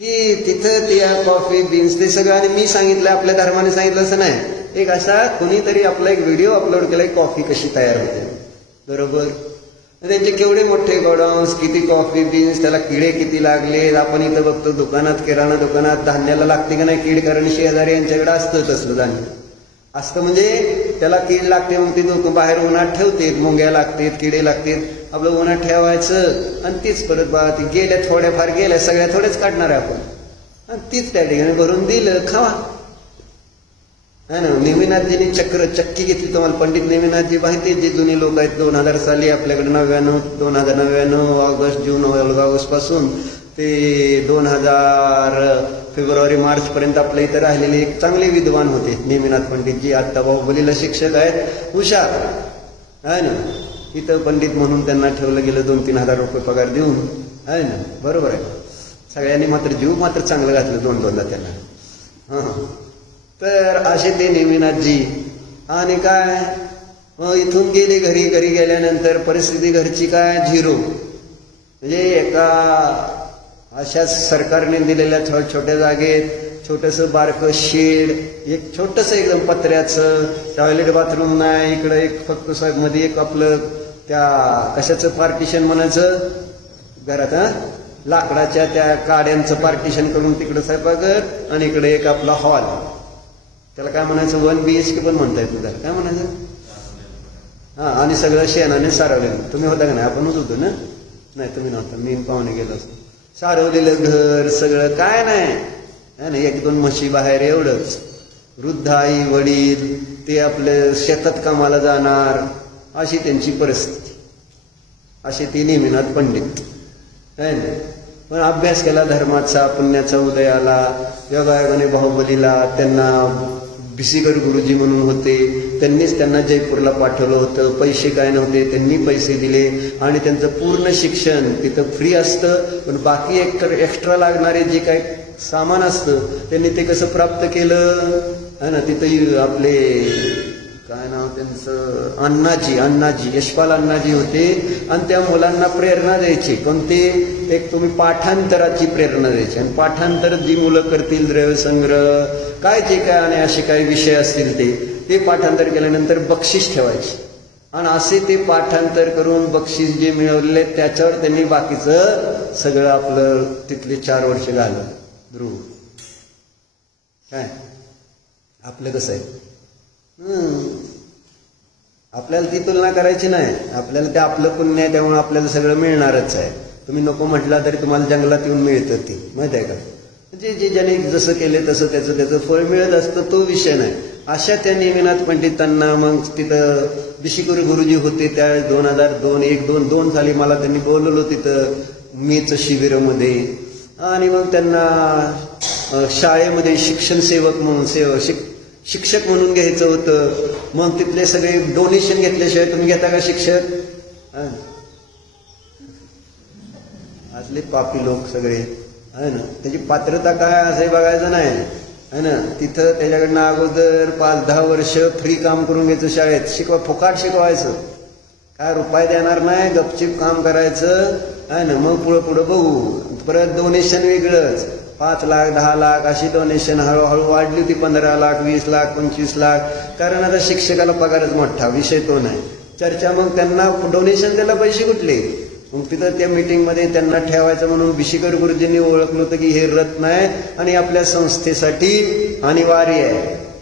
की तिथं त्या कॉफी बीन्स ते सगळं. आणि मी सांगितलं, आपल्या धर्माने सांगितलं असं नाही. एक असा कुणीतरी आपला एक व्हिडिओ अपलोड केलाय, कॉफी कशी तयार होते. बरोबर. त्यांचे केवढे मोठे गोडाऊन्स, किती कॉफी बीन्स, त्याला किडे किती लागले. आपण इथं बघतो दुकानात, किराणा दुकानात धान्याला लागते का नाही कीड, कारण शेजारी यांच्याकडे असतं तसलं धान्य असतं, म्हणजे त्याला कीड लागते. मग ते बाहेर उन्हात ठेवते, मुंग्या लागतात, किडे लागतात. आपलं उन्हात ठेवायचं आणि तीच परत बघा ती गेल्या, थोड्याफार गेल्या, सगळ्या थोडेच काढणार आहे आपण, आणि तीच त्या ठिकाणी भरून दिलं, खावा. है ना. नेमिनाथजींनी चक्की घेतली. तुम्हाला पंडित नेमिनाथजी माहिती आहे, जे जुने लोक आहेत. 2000 साली आपल्याकडे 2099 ऑगस्ट जून ऑगस्ट पासून ते 2000 फेब्रुवारी मार्च पर्यंत आपल्या इथं राहिलेले एक चांगले विद्वान होते नेमिनाथ पंडितजी. आत्ता बाहुबलीला शिक्षक आहेत, हुशार आहे ना. इथं पंडित म्हणून त्यांना ठेवलं गेलं 2-3 हजार रुपये पगार देऊन, आहे ना. बरोबर आहे. सगळ्यांनी मात्र जीव मात्र चांगलं घातलं 2-2दा त्यांना. हां, तर असे ते नेमिनाथजी. आणि काय इथून गेले घरी. घरी गेल्यानंतर परिस्थिती घरची काय, झिरो. म्हणजे एका अशाच सरकारने दिलेल्या छोट्या जागेत छोटंसं बारकं शेड, एक छोटंसं एकदम पत्र्याचं, टॉयलेट बाथरूम नाही. इकडं एक फक्त मध्ये एक आपलं त्या कशाचं पार्टिशन म्हणायचं घरात, लाकडाच्या त्या काड्यांचं पार्टिशन करून तिकडं स्वयंपाकघर आणि इकडे एक आपला हॉल. त्याला काय म्हणायचं, 1 BHK पण म्हणता येत त्याला. काय म्हणायचं? हां, आणि सगळं शेणाने सारवलेलं. तुम्ही होता का नाही? आपणच होतो ना. नाही तुम्ही नव्हता, मी पाहुणे गेलो असतो. सारवलेलं घर सगळं, काय नाही. 1-2 म्हशी बाहेर, एवढंच. वृद्ध आई वडील, ते आपलं शेतात कामाला जाणार, अशी त्यांची परिस्थिती. असे ते नेमिनाथ पंडित आहे ना. पण अभ्यास केला धर्माचा, पुण्याचा उदयाला. योगायोगाने बाहुबलीला त्यांना भिसीकर गुरुजी म्हणून होते, त्यांनीच त्यांना जयपूरला पाठवलं होतं. पैसे काय नव्हते, त्यांनी पैसे दिले आणि त्यांचं पूर्ण शिक्षण तिथं फ्री असतं. पण बाकी एक्स्ट्रा लागणारे जे काय सामान असतं त्यांनी ते कसं प्राप्त केलं है ना. तिथं आपले काय नाव त्यांचं, अण्णाजी यशपाल अण्णाजी होते. आणि त्या मुलांना प्रेरणा द्यायची. पण ते एक तुम्ही पाठांतराची प्रेरणा द्यायची. आणि पाठांतर जी मुलं करतील, द्रव्यसंग्रह काय जे काय आणि असे काही विषय असतील ते पाठांतर केल्यानंतर बक्षीस ठेवायचे. आणि असे ते पाठांतर करून बक्षीस जे मिळवलेले त्याच्यावर त्यांनी बाकीचं सगळं आपलं तिथले 4 वर्ष घालवलं. ध्रुव काय आपलं कसं आहे, आपल्याला ती तुलना करायची नाही. आपल्याला ते आपलं पुण्य आहे, त्यामुळे आपल्याला सगळं मिळणारच आहे. तुम्ही नको म्हटला तरी तुम्हाला जंगलात येऊन मिळतं ती, माहिती आहे का. जे ज्याने जसं केले तसं त्याचं फळ मिळत असतं, तो विषय नाही. अशा त्या नेमिनाथ पंडितांना मग तिथं भिसीकर गुरुजी होते त्या 2002 साली मला त्यांनी बोलवलं तिथं मेचं शिबिरामध्ये. आणि मग त्यांना शाळेमध्ये शिक्षण सेवक म्हणून शिक्षक म्हणून घ्यायचं होतं. मग तिथले सगळे डोनेशन घेतल्याशिवाय तुम्ही घेता का शिक्षक? असले पापी लोक सगळे आहे ना. त्याची पात्रता काय असं बघायचं नाही है ना. तिथं त्याच्याकडनं अगोदर 5-10 वर्ष फ्री काम करून घ्यायचं शाळेत, फुकाट शिकवायचं, काय रुपये देणार नाही, गपचिप काम करायचं आहे ना. मग पुढं बघू. परत डोनेशन वेगळंच, 5 लाख 10 लाख अशी डोनेशन हळूहळू वाढली होती. 15 लाख 20 लाख 25 लाख. कारण आता शिक्षकाला पगारच मोठा, विषय तो नाही. चर्चा मग त्यांना डोनेशन द्यायला पैसे कुठले. मग तिथं त्या मीटिंगमध्ये त्यांना ठेवायचं म्हणून भिसीकर गुरुजींनी ओळखलं होतं की हे रत्न आहे आणि आपल्या संस्थेसाठी अनिवार्य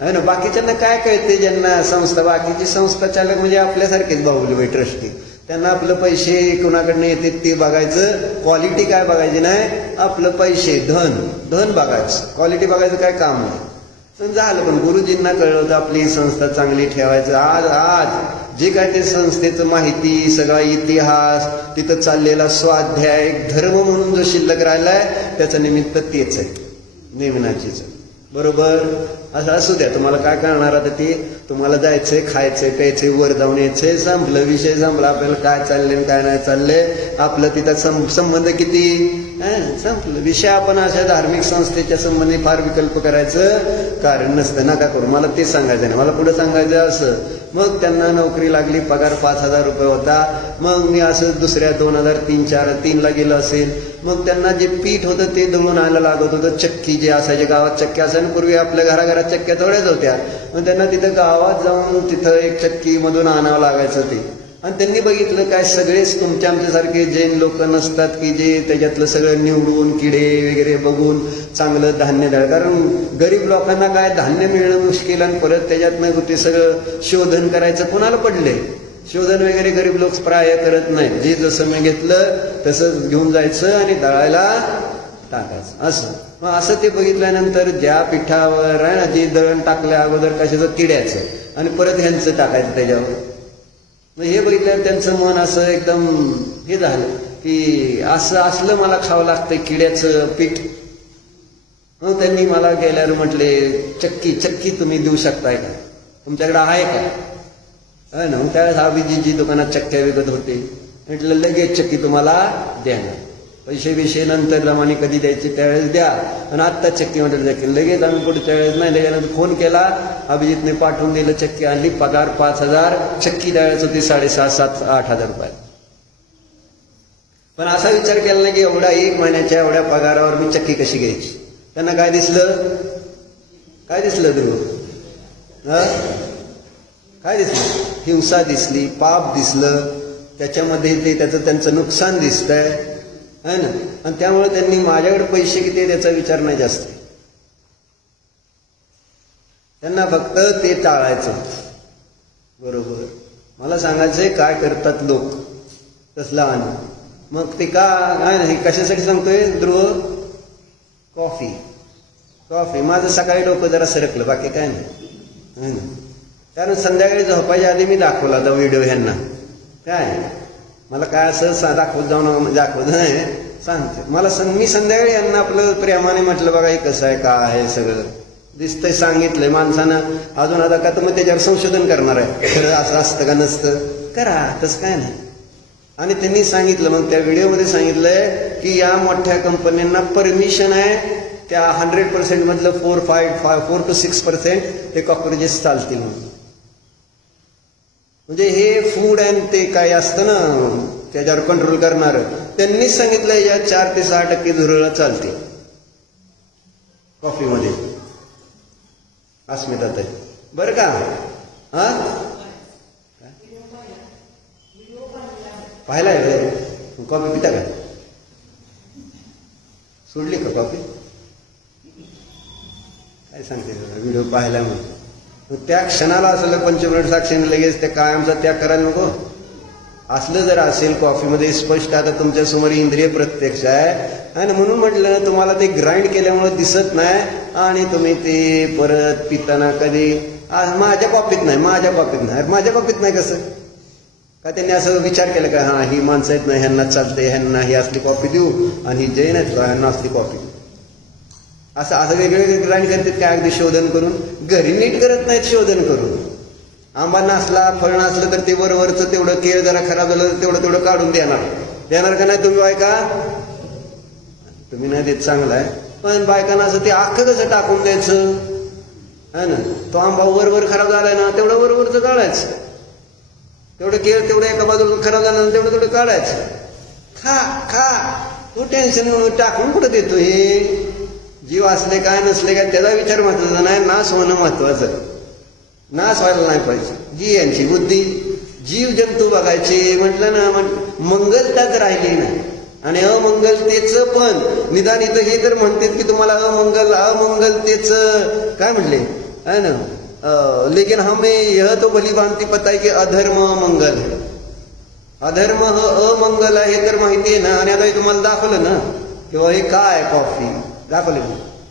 आहे ना. बाकीच्यांना काय कळते, ज्यांना संस्था, बाकीची संस्था चालक म्हणजे आपल्यासारखेच बाहुबली ट्रस्टी, त्यांना आपलं पैसे कोणाकडनं येते ते बघायचं, क्वालिटी काय बघायची नाही. आपलं पैसे धन बघायचं, क्वालिटी बघायचं काय काम नाही. झालं. पण गुरुजींना कळलं होतं आपली संस्था चांगली ठेवायचं. आज जे काय ते संस्थेचं माहिती, सगळा इतिहास, तिथं चाललेला स्वाध्याय, धर्म म्हणून जो शिल्लक राहिलाय त्याचं निमित्त तेच आहे नेमिनाथजीचं. बरोबर. असं असू द्या, तुम्हाला काय करणार आता ते, तुम्हाला जायचंय, खायचंय, प्यायचंय, वर जाऊन यायचंय, संपलं, विषय संपला. आपल्याला काय चाललंय काय नाही चाललंय, आपलं तिथं संबंध किती संपलं विषय. आपण अशा धार्मिक संस्थेच्या संबंधी फार विकल्प करायचं कारण नसतं. नका करू. मला ते सांगायचं नाही, मला पुढे सांगायचं असं. मग त्यांना नोकरी लागली, पगार 5,000 रुपये होता. मग मी असं दुसऱ्या 2003-4-3 गेलो असेल. मग त्यांना जे पीठ होतं ते दळून आणायला लागत होतं. चक्की जे असायचे, गावात चक्क्या असायला पूर्वी आपल्या घराघरात चक्क्या थोड्याच होत्या. मग त्यांना तिथं गावात जाऊन तिथं एक चक्की मधून आणावं लागायचं ते. आणि त्यांनी बघितलं काय सगळेच तुमच्या आमच्यासारखे जैन लोक नसतात की जे त्याच्यातलं सगळं निवडून किडे वगैरे बघून चांगलं धान्य द्या. कारण गरीब लोकांना काय धान्य मिळणं मुश्किल आणि परत त्याच्यातनं ते सगळं शोधन करायचं कोणाला पडले. शोधन वगैरे गरीब लोक प्राय करत नाही. जे जसं मी घेतलं तसं घेऊन जायचं आणि दळायला टाकायचं असं. मग असं ते बघितल्यानंतर ज्या पिठावर आहे ना जे दळण टाकल्या अगोदर कशाचं किड्याचं आणि परत ह्यांचं टाकायचं त्याच्यावर. मग हे बघितल्यावर त्यांचं मन असं एकदम हे झालं की असं असलं मला खावं लागतंय किड्याचं पीठ. मग त्यांनी मला गेल्यावर म्हटले चक्की तुम्ही देऊ शकताय का, तुमच्याकडे आहे का ना. मग त्यावेळेस अभिजीतजी दुकानात चक्क्या विकत होते. म्हटलं लगेच चक्की तुम्हाला देणार, पैसे बिशे नंतर जमाने कधी द्यायचे त्यावेळेस द्या, आणि आत्ता चक्की म्हटलं लगेच. आम्ही पुढच्या वेळेस नाही त्याच्यानंतर फोन केला, अभिजितने पाठवून दिलं, चक्की आणली, पगार 5,000, चक्की त्यावेळेस होती 7,500-8,000 रुपये. पण असा विचार केला नाही की एवढा 1 महिन्याच्या एवढ्या पगारावर मी चक्की कशी घ्यायची. त्यांना काय दिसलं ध्रुव, काय दिसलं, हिंसा दिसली, पाप दिसलं, त्याच्यामध्ये त्यांचं नुकसान दिसतंय है ना. आणि त्यामुळे त्यांनी माझ्याकडे पैसे किती त्याचा विचार नाही जास्त, त्यांना फक्त ते टाळायचं. बरोबर, मला सांगायचंय काय करतात लोक तसला. आणि मग ते काय नाही कशासाठी सांगतोय ध्रुव, कॉफी माझं सकाळी डोकं जरा सरकलं, बाकी काय नाही ना. कारण संध्याकाळी झोपायच्या आधी मी दाखवला होता व्हिडिओ ह्यांना, काय मला काय असं दाखवत नाही सांगते मला. मी संध्याकाळी यांना आपलं प्रेमाने म्हटलं बघा हे कसं आहे का आहे सगळं दिसतंय, सांगितलंय माणसानं. अजून आता का तर मग त्याच्यावर संशोधन करणार आहे, खरं असं असतं का नसतं, करा तसं काय नाही. आणि त्यांनी सांगितलं, मग त्या व्हिडिओमध्ये सांगितलंय की या मोठ्या कंपन्यांना परमिशन आहे त्या 100% मधलं 4 to 6% ते कॉक्रोचेस चालतील म्हणून. म्हणजे हे फूड अँड ते काय असतं ना त्याच्यावर कंट्रोल करणार, त्यांनीच सांगितलं या 4 ते 6% झुरळ चालते कॉफीमध्ये. अस्मिता ताई बरं का, हा पाहिलाय कॉफी पिता का, सोडली का कॉफी, काय सांगते व्हिडिओ पाहिला म्हणून. त्या क्षणाला असलं 5 मिनिट साक्षीने लगेच ते कायमचा त्याग करायला नको. असलं जर असेल कॉफीमध्ये स्पष्ट, आता तुमच्या समोर इंद्रिय प्रत्यक्ष आहे आणि म्हणून म्हटलं ना तुम्हाला ते ग्राइंड केल्यामुळे दिसत नाही, आणि तुम्ही ते परत पिताना कधी माझ्या कॉफीत नाही कसं का, त्यांनी असं विचार केला का हा ही माणसं आहेत ना ह्यांना चालते, ह्यांना ही असली कॉफी देऊ आणि ही जैन आहेत ह्यांना असली कॉफी, असं वेगवेगळे ग्राइंड करतात काय अगदी शोधन करून. घरी नीट करत नाहीत शोधन करून. आंबा नसला फळ नसलं तर ते वरवरचं तेवढं केळ जरा खराब झालं तर तेवढं काढून देणार का नाही. तुम्ही बायका तुम्ही नाही देत चांगला आहे, पण बायकांना असं ते अख्खं कसं टाकून द्यायचं है ना. तो आंबा वर खराब झालाय ना तेवढं वरवरचं काढायचं, तेवढं केळ तेवढं एका बाजूला खराब झालं ना तेवढं काढायचं. खा तू टेन्शन म्हणून टाकून कुठं देतो. हे जीव असले काय नसले काय त्याचा विचार महत्वाचा नाही, नाश होणं महत्वाचं. नाश व्हायला नाही पाहिजे. जी यांची बुद्धी जीव जंतू बघायचे म्हटलं ना, मंगलताच राहिली नाही. आणि अमंगलतेचं पण निदान इथं हे तर म्हणतात की तुम्हाला अमंगलतेचं काय म्हटले है ना, लेकिन हमें यह तो भली भांति पता है की अधर्म मंगल है, अधर्म अमंगल आहे हे तर माहिती आहे ना. आणि आता तुम्हाला दाखवलं ना किंवा हे काय कॉफी दाखवले.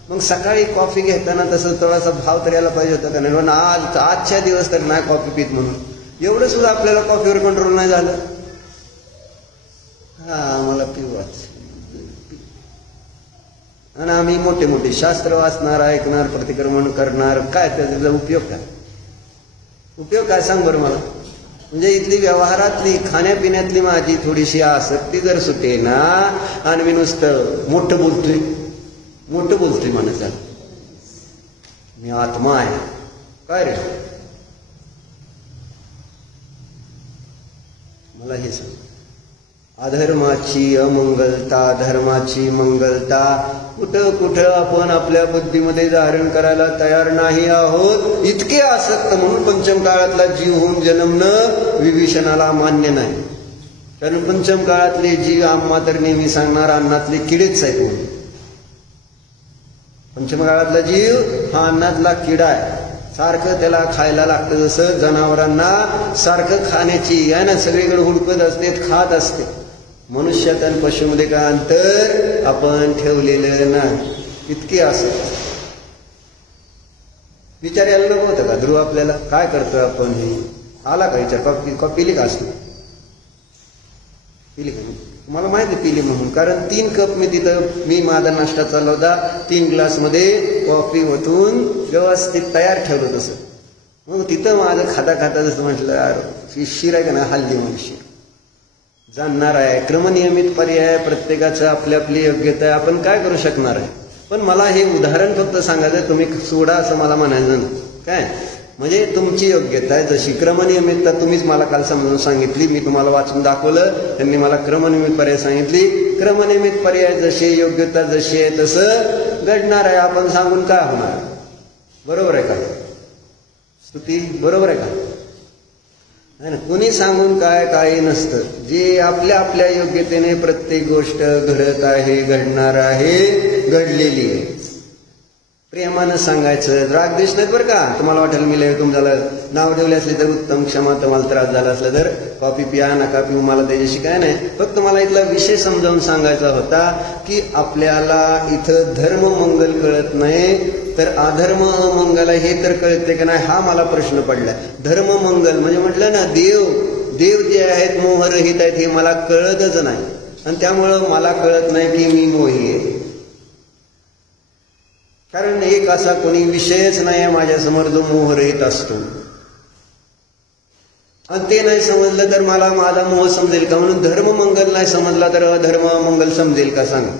मग सकाळी कॉफी घेताना तसं थोडासा भाव तरी यायला पाहिजे होता का नाही. आजच्या दिवस तर नाही कॉफी पित म्हणून एवढं सुद्धा आपल्याला कॉफीवर कंट्रोल नाही झालं. मला पिवाच. आणि आम्ही मोठे शास्त्र वाचणार, ऐकणार, प्रतिक्रमण करणार, काय त्याचा उपयोग काय सांग बरं मला. म्हणजे इथली व्यवहारातली खाण्यापिण्यातली माझी थोडीशी आसक्ती जर सुटे ना, आणि मी नुसतं मोठं बोलतोय म्हणायचं मी आत्मा आहे काय रे. मला हे सांग, अधर्माची अमंगलता धर्माची मंगलता कुठं आपण आपल्या बुद्धीमध्ये धारण करायला तयार नाही आहोत. इतके आसक्त म्हणून पंचम काळातला जीव होऊन जन्मणं विभीषणाला मान्य नाही. कारण पंचम काळातले जीव आम्हा तर नेहमी सांगणार अन्नातले किडेच आहेत म्हणून. पंचम काळातला जीव हा अन्नातला किडा आहे. सारखं त्याला खायला लागतं, जसं जनावरांना सारखं खाण्याची आहे ना सगळीकडे हुडकत असते, खात असते. मनुष्यात आणि पशुमध्ये काय अंतर आपण ठेवलेलं नाही. इतकी असत विचार यायला नको होतं का ध्रुव आपल्याला काय करतोय आपण हे आला का विचार पिली का असं पिली का मला माहिती पिली म्हणून कारण 3 कप मी माझा नाश्ता चालला होता 3 ग्लासमध्ये कॉफी ओतून व्यवस्थित तयार ठेवलं तसं मग तिथं माझं खाता जसं म्हटलं यार शिर आहे का ना हल्ली मनुष्य जाणणार आहे क्रमनियमित पर्याय प्रत्येकाचं आपली आपली योग्यता आहे आपण काय करू शकणार आहे. पण मला हे उदाहरण फक्त सांगायचं तुम्ही सोडा असं मला म्हणायचं नाही काय म्हणजे तुमची योग्यता आहे जशी क्रमनियमितता तुम्हीच मला काल समजून सांगितली मी तुम्हाला वाचून दाखवलं त्यांनी मला क्रमनियमित पर्याय सांगितली. क्रमनियमित पर्याय जसे योग्यता जशी आहे तसं घडणार आहे. आपण सांगून काय होणार बरोबर आहे का स्तुती बरोबर आहे का नाही ना कुणी सांगून काय काही नसतं जे आपल्या आपल्या योग्यतेने प्रत्येक गोष्ट घडत आहे घडणार आहे घडलेली आहे. प्रेमानं सांगायचं राग देश नाहीत बरं का तुम्हाला वाटेल मी लय तुमच्याला नाव ठेवले असले तर उत्तम क्षमा तुम्हाला त्रास झाला असला तर कॉफी पिया नका पिऊ मला त्याच्याशी काय नाही फक्त मला इथला विषय समजावून सांगायचा होता की आपल्याला इथं धर्म मंगल कळत नाही तर अधर्म मंगल हे तर कळते का नाही हा मला प्रश्न पडलाय. धर्म मंगल म्हणजे म्हटलं ना देव जे आहेत मोहरहित आहेत हे मला कळतच नाही आणि त्यामुळं मला कळत नाही की मी मोही आहे कारण एक असा कोणी विषयच नाही माझ्यासमोर जो मोहरहित असतो आणि ते नाही समजलं तर मला माझा मोह समजेल का म्हणून धर्म मंगल नाही समजला तर अधर्म मंगल समजेल का सांगा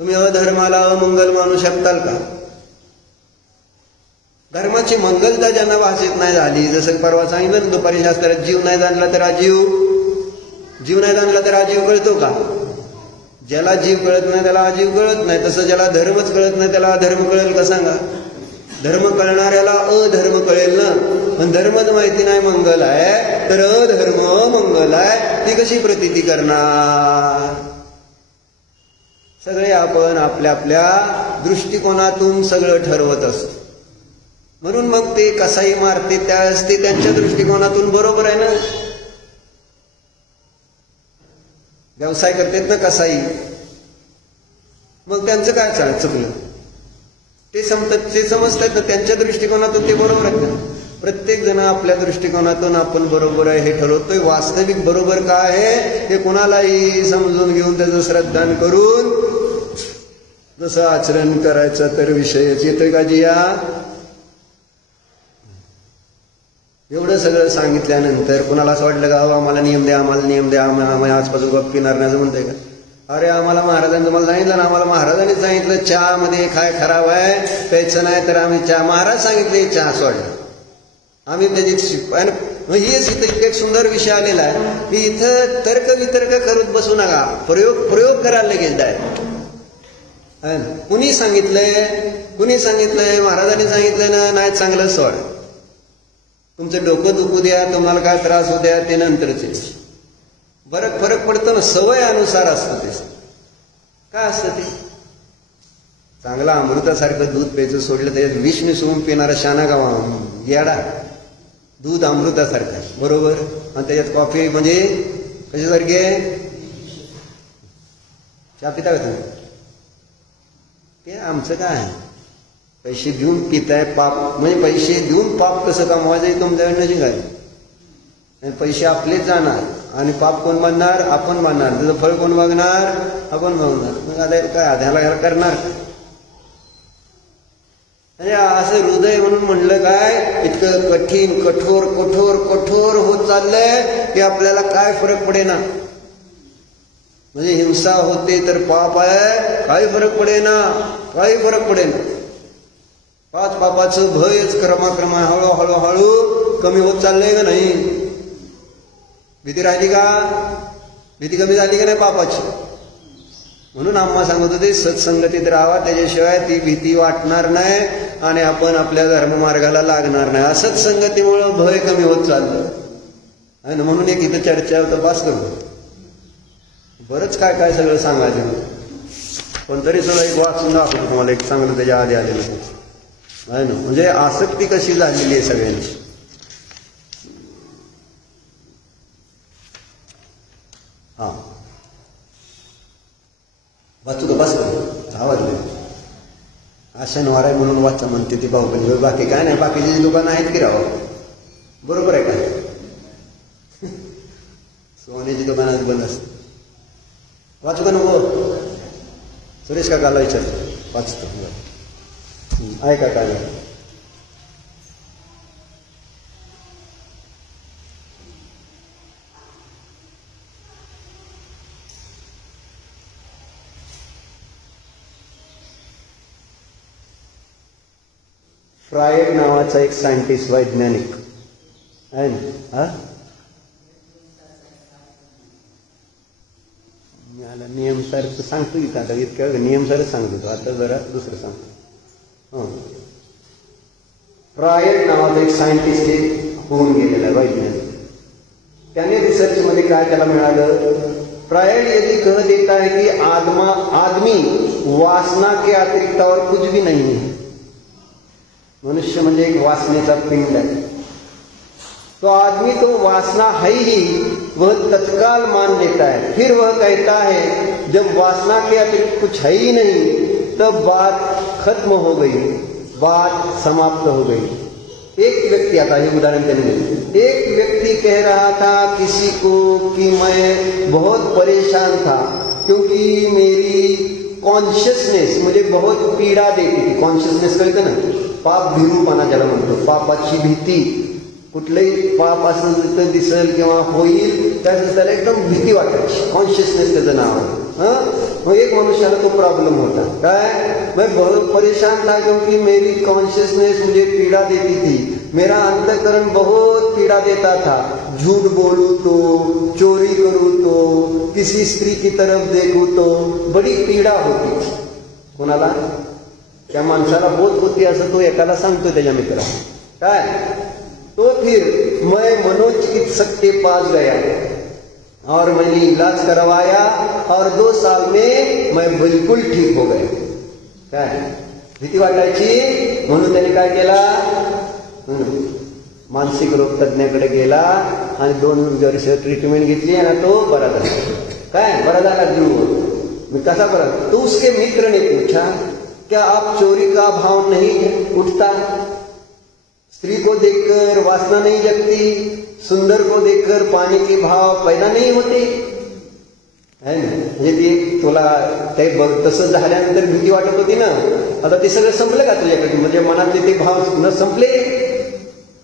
तुम्ही अधर्माला अमंगल मानू शकताल का. धर्माची मंगलता ज्यांना भाषेत नाही झाली जसं परवा सांगितलं ना दुपारी शास्त्रात जीव नाही जाणला तर जीव नाही जाणला तर अजीव कळतो का ज्याला जीव कळत नाही त्याला अजीव कळत नाही तसं ज्याला धर्मच कळत नाही त्याला अधर्म कळेल का सांगा. धर्म कळणाऱ्याला अधर्म कळेल ना पण धर्मच माहिती नाही मंगल आहे तर अधर्म मंगल आहे ती कशी प्रतीती करणार. सगळे आपण आपल्या आपल्या दृष्टिकोनातून सगळं ठरवत असतो म्हणून मग ते कसाई मारते त्यावेळेस ते त्यांच्या दृष्टिकोनातून बरोबर आहे ना. व्यवसाय करतात ना कसाई मग त्यांचं काय चुकलं ते समजतात ना त्यांच्या दृष्टिकोनातून ते बरोबर आहेत ना. प्रत्येक जण आपल्या दृष्टिकोनातून आपण बरोबर आहे हे ठरवतोय वास्तविक बरोबर काय आहे हे कोणालाही समजून घेऊन त्याचं श्रद्धान करून जसं आचरण करायचं तर विषयच येतोय का जिया. एवढं सगळं सांगितल्यानंतर कोणाला असं वाटलं का आम्हाला नियम द्या आम्हाला आजपासून गप पिणार नाही असं म्हणतंय का. अरे आम्हाला महाराजांनी तुम्हाला सांगितलं ना आम्हाला महाराजांनी सांगितलं चहा मध्ये काय खराब आहे प्यायचं नाही तर आम्ही चहा महाराज सांगितले चहा सोडला आम्ही त्याची हेच इथं एक सुंदर विषय आलेला आहे की इथं तर्क वितर्क करत बसू नका प्रयोग करायला लगेच डायरेक्ट. कुणी सांगितलंय महाराजांनी सांगितलं ना नाही चांगलं सोड तुमचं डोकं दुखू द्या तुम्हाला काय त्रास होऊ द्या ते नंतरचे फरक पडतो ना सवय अनुसार असतं ते काय असतं ते चांगला अमृतासारखं दूध प्यायचं सोडलं त्याच्यात विष मिसळून पिणारा शाना गावा येडा दूध अमृतासारखं बरोबर आणि त्याच्यात कॉफी म्हणजे कशासारखी आहे चहा पिता का तुम्ही ते आमचं काय आहे पैसे देऊन पिताय पाप म्हणजे पैसे देऊन पाप कसं कमवायचं तुमच्याकडनं शिकाय पैसे आपलेच जाणार आणि पाप कोण बांधणार आपण बांधणार त्याचं फळ कोण बघणार आपण बघणार मग आता काय ह्याला करणार म्हणजे असं हृदय म्हणून म्हणलं काय इतकं कठीण कठोर होत चाललंय की आपल्याला काय फरक पडेना. म्हणजे हिंसा होते तर पाप आहे काही फरक पडेना पाच पापाचं भयच क्रमाक्रमा हळूहळू कमी होत चाललंय का नाही. भीती राहिली का भीती कमी झाली का नाही पापाची. म्हणून आम्हा सांगत होते सत्संगतीत राहावा त्याच्याशिवाय ती भीती वाटणार नाही आणि आपण आपल्या धर्ममार्गाला लागणार नाही. असत्संगतीमुळं भय कमी होत चाललं आणि म्हणून एक इथं चर्चा तपास करू बरंच काय सगळं सांगायचं पण तरी सगळं एक वाचून दाखवतो तुम्हाला एक चांगलं त्याच्या आधी आलेलं आहे ना. म्हणजे आसक्ती कशी झालेली आहे सगळ्यांची. वाचू का? बस आवडले आशा नवाराय म्हणून वाचा म्हणते ती बाहुबली. बाकी काय नाही, बाकीची दुकानं आहेत की राव. बरोबर आहे का? सोन्याची दुकानात बंद असते. वाचू का नको? सुरेश काकाला विचार. वाचतो ऐका काय. फ्रायड नावाचा एक सायंटिस्ट, वैज्ञानिक आहे ना. हा मला नियमसारचं सांगतो की आता इतकं नियमसारच सांगतो. आता जरा दुसरं सांगतो. फ्रायड नावाचा एक सायंटिस्ट होऊन गेलेला आहे, वैज्ञानिक. त्याने रिसर्चमध्ये काय त्याला मिळालं? फ्रायड यदि कह देता है कि आदमी वासना के अतिरिक्त और कुछ भी नहीं है. मनुष्य म्हणजे एक वासनेचा पिंड है. तो आदमी तो वासना है ही, वह तत्काल मान लेता है. फिर वह कहता है जब वासना के अतिरिक्त कुछ है ही नहीं तब बात खत्म हो गई, बात समाप्त हो गई. एक व्यक्ति आता है, उदाहरण के लिए एक व्यक्ति कह रहा था किसी को कि मैं बहुत परेशान था क्योंकि मेरी कॉन्शियसनेस मुझे बहुत पीडा देती थी. कॉन्शियसनेस कळतं ना, पाप भीरूपणा ज्याला म्हणतो, पापाची भीती. कुठलंही पाप असं तर दिसेल किंवा होईल त्याच त्याला एकदम भीती वाटायची. कॉन्शियसनेस त्याचं नाव आहे. मग एक मनुष्याला तो प्रॉब्लेम होता काय, मैं बहुत परेशान था क्योंकि मेरी कॉन्शियसनेस मुझे पीड़ा देती थी. मेरा अंतःकरण बहुत पीड़ा देता था. झूठ बोलूं तो, चोरी करूं तो, किसी स्त्री की तरफ देखूं तो बड़ी पीड़ा होती. कोणाला? त्या माणसाला होत होती असं तो एकाला सांगतो त्याच्या मित्राला. काय? तो फिर मैं मनोचिकित्सक के पास गया और मैंने इलाज करवाया और 2 साल में मैं बिल्कुल ठीक हो गया. काय? भीती वाटायची म्हणून त्याने काय केला? मानसिक रोग तज्ञाकडे गेला आणि 2 वर्ष ट्रीटमेंट घेतली आणि तो बरा झाला. काय? बरा झाला जीव. मी कसा बरा? तो उसके मित्र ने पूछा क्या आप चोरी का भाव नहीं उठता? स्त्री को देखकर वासना नहीं जगती? सुंदर को देखकर पानी के भाव पैदा नहीं होते? है ना. म्हणजे ती तुला ते तसं झाल्यानंतर भीती वाटत होती ना, आता ते सगळं संपलं का तुझ्याकडे? म्हणजे मनातले ते भाव न संपले?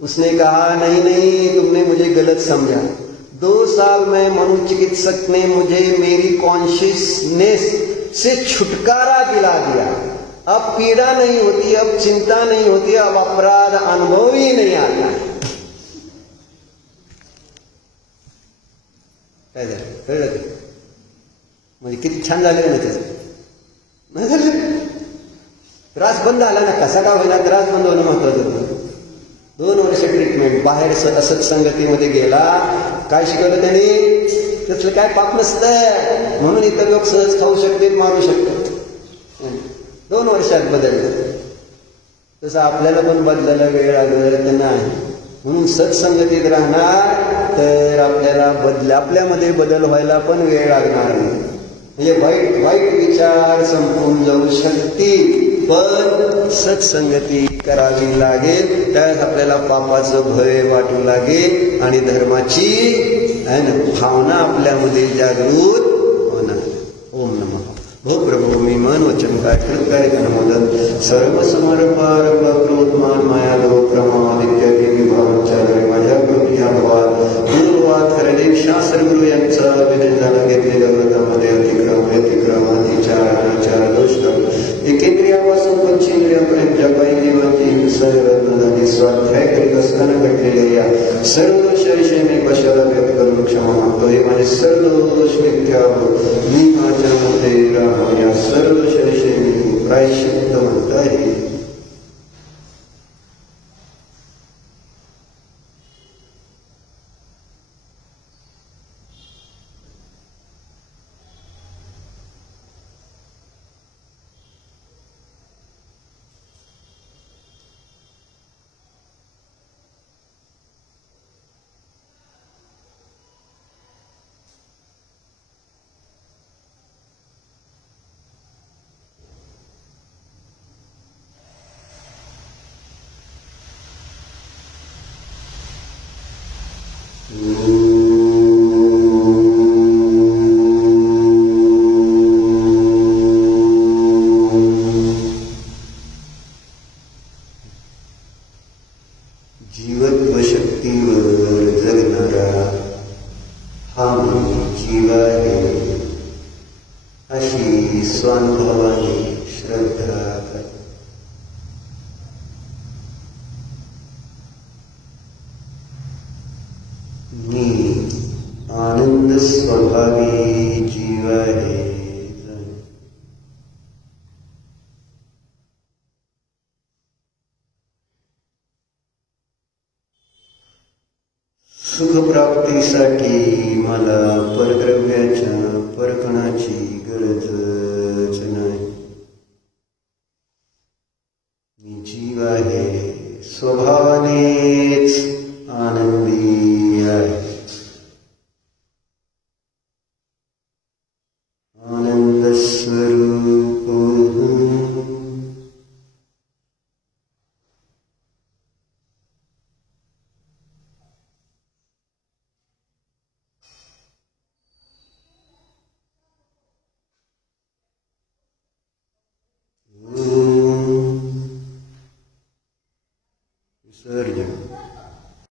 उसने कहा नहीं नहीं, तुमने मुझे गलत समझा. 2 साल में मनोचिकित्सक ने मुझे मेरी कॉन्शियसनेस से छुटकारा दिला दिया. अब पीड़ा नहीं होती, अब चिंता नहीं होती, अब अपराध अनुभव ही नहीं आता. काय झालं? कळलं ते? म्हणजे किती छान झालं ना त्याचं. नाही झालं? त्रास बंद आला ना, कसा का होईना त्रास बंद होणं महत्वाचं होतं. 2 वर्ष ट्रीटमेंट. बाहेर सत्संगतीमध्ये गेला. काय शिकवलं त्याने? त्यातलं काय पाप नसतं म्हणून इतर लोक सहज खाऊ शकतील, मारू शकतात. 2 वर्षात बदललं. तसं आपल्याला पण बदलायला वेळ लागला नाही. म्हणून सत्संगतीत राहणार तर आपल्याला आपल्यामध्ये बदल व्हायला पण वेळ लागणार नाही. म्हणजे वाईट विचार संपून जाऊ शकतील, पण सत्संगती करावी लागेल. त्यात आपल्याला पापाचं भय वाटू लागेल आणि धर्माची भावना आपल्यामध्ये जागृत होणार. ओम नमः. भो प्रभो मी मन वचन काय कृतकाय धर्मोदन सर्व समर्पारंभ क्रोधमान माया लोक प्रमाद इत्यादी विभागांच्या माझ्या कृती अपवाद पूर्वात खरदेव शास्त्र गुरु यांचा विनंताला घेतलेल्या व्रतामध्ये अतिक्रम अतिचार दोष एकेंद्रियापासून पंचेंद्रियापर्यंत ज्या काही देवांची हिंसा रत्नाची स्वाध्याय करीत असताना घडलेल्या या सर्व दोषाविषयी मी कशाला व्यक्त करून क्षमा मागतो. हे माझे सर्व दोष मिथ्या मी माझ्या मध्ये या सर्व दोषाविषयी मी प्रायश्चित्त म्हणता येईल. जीव आहे अशी स्वानुभवाने श्रद्धा कर. मी आनंद स्वभावी जीव आहे. सुखप्राप्तीसाठी मला परद्रव्याच्या परकणाची गरज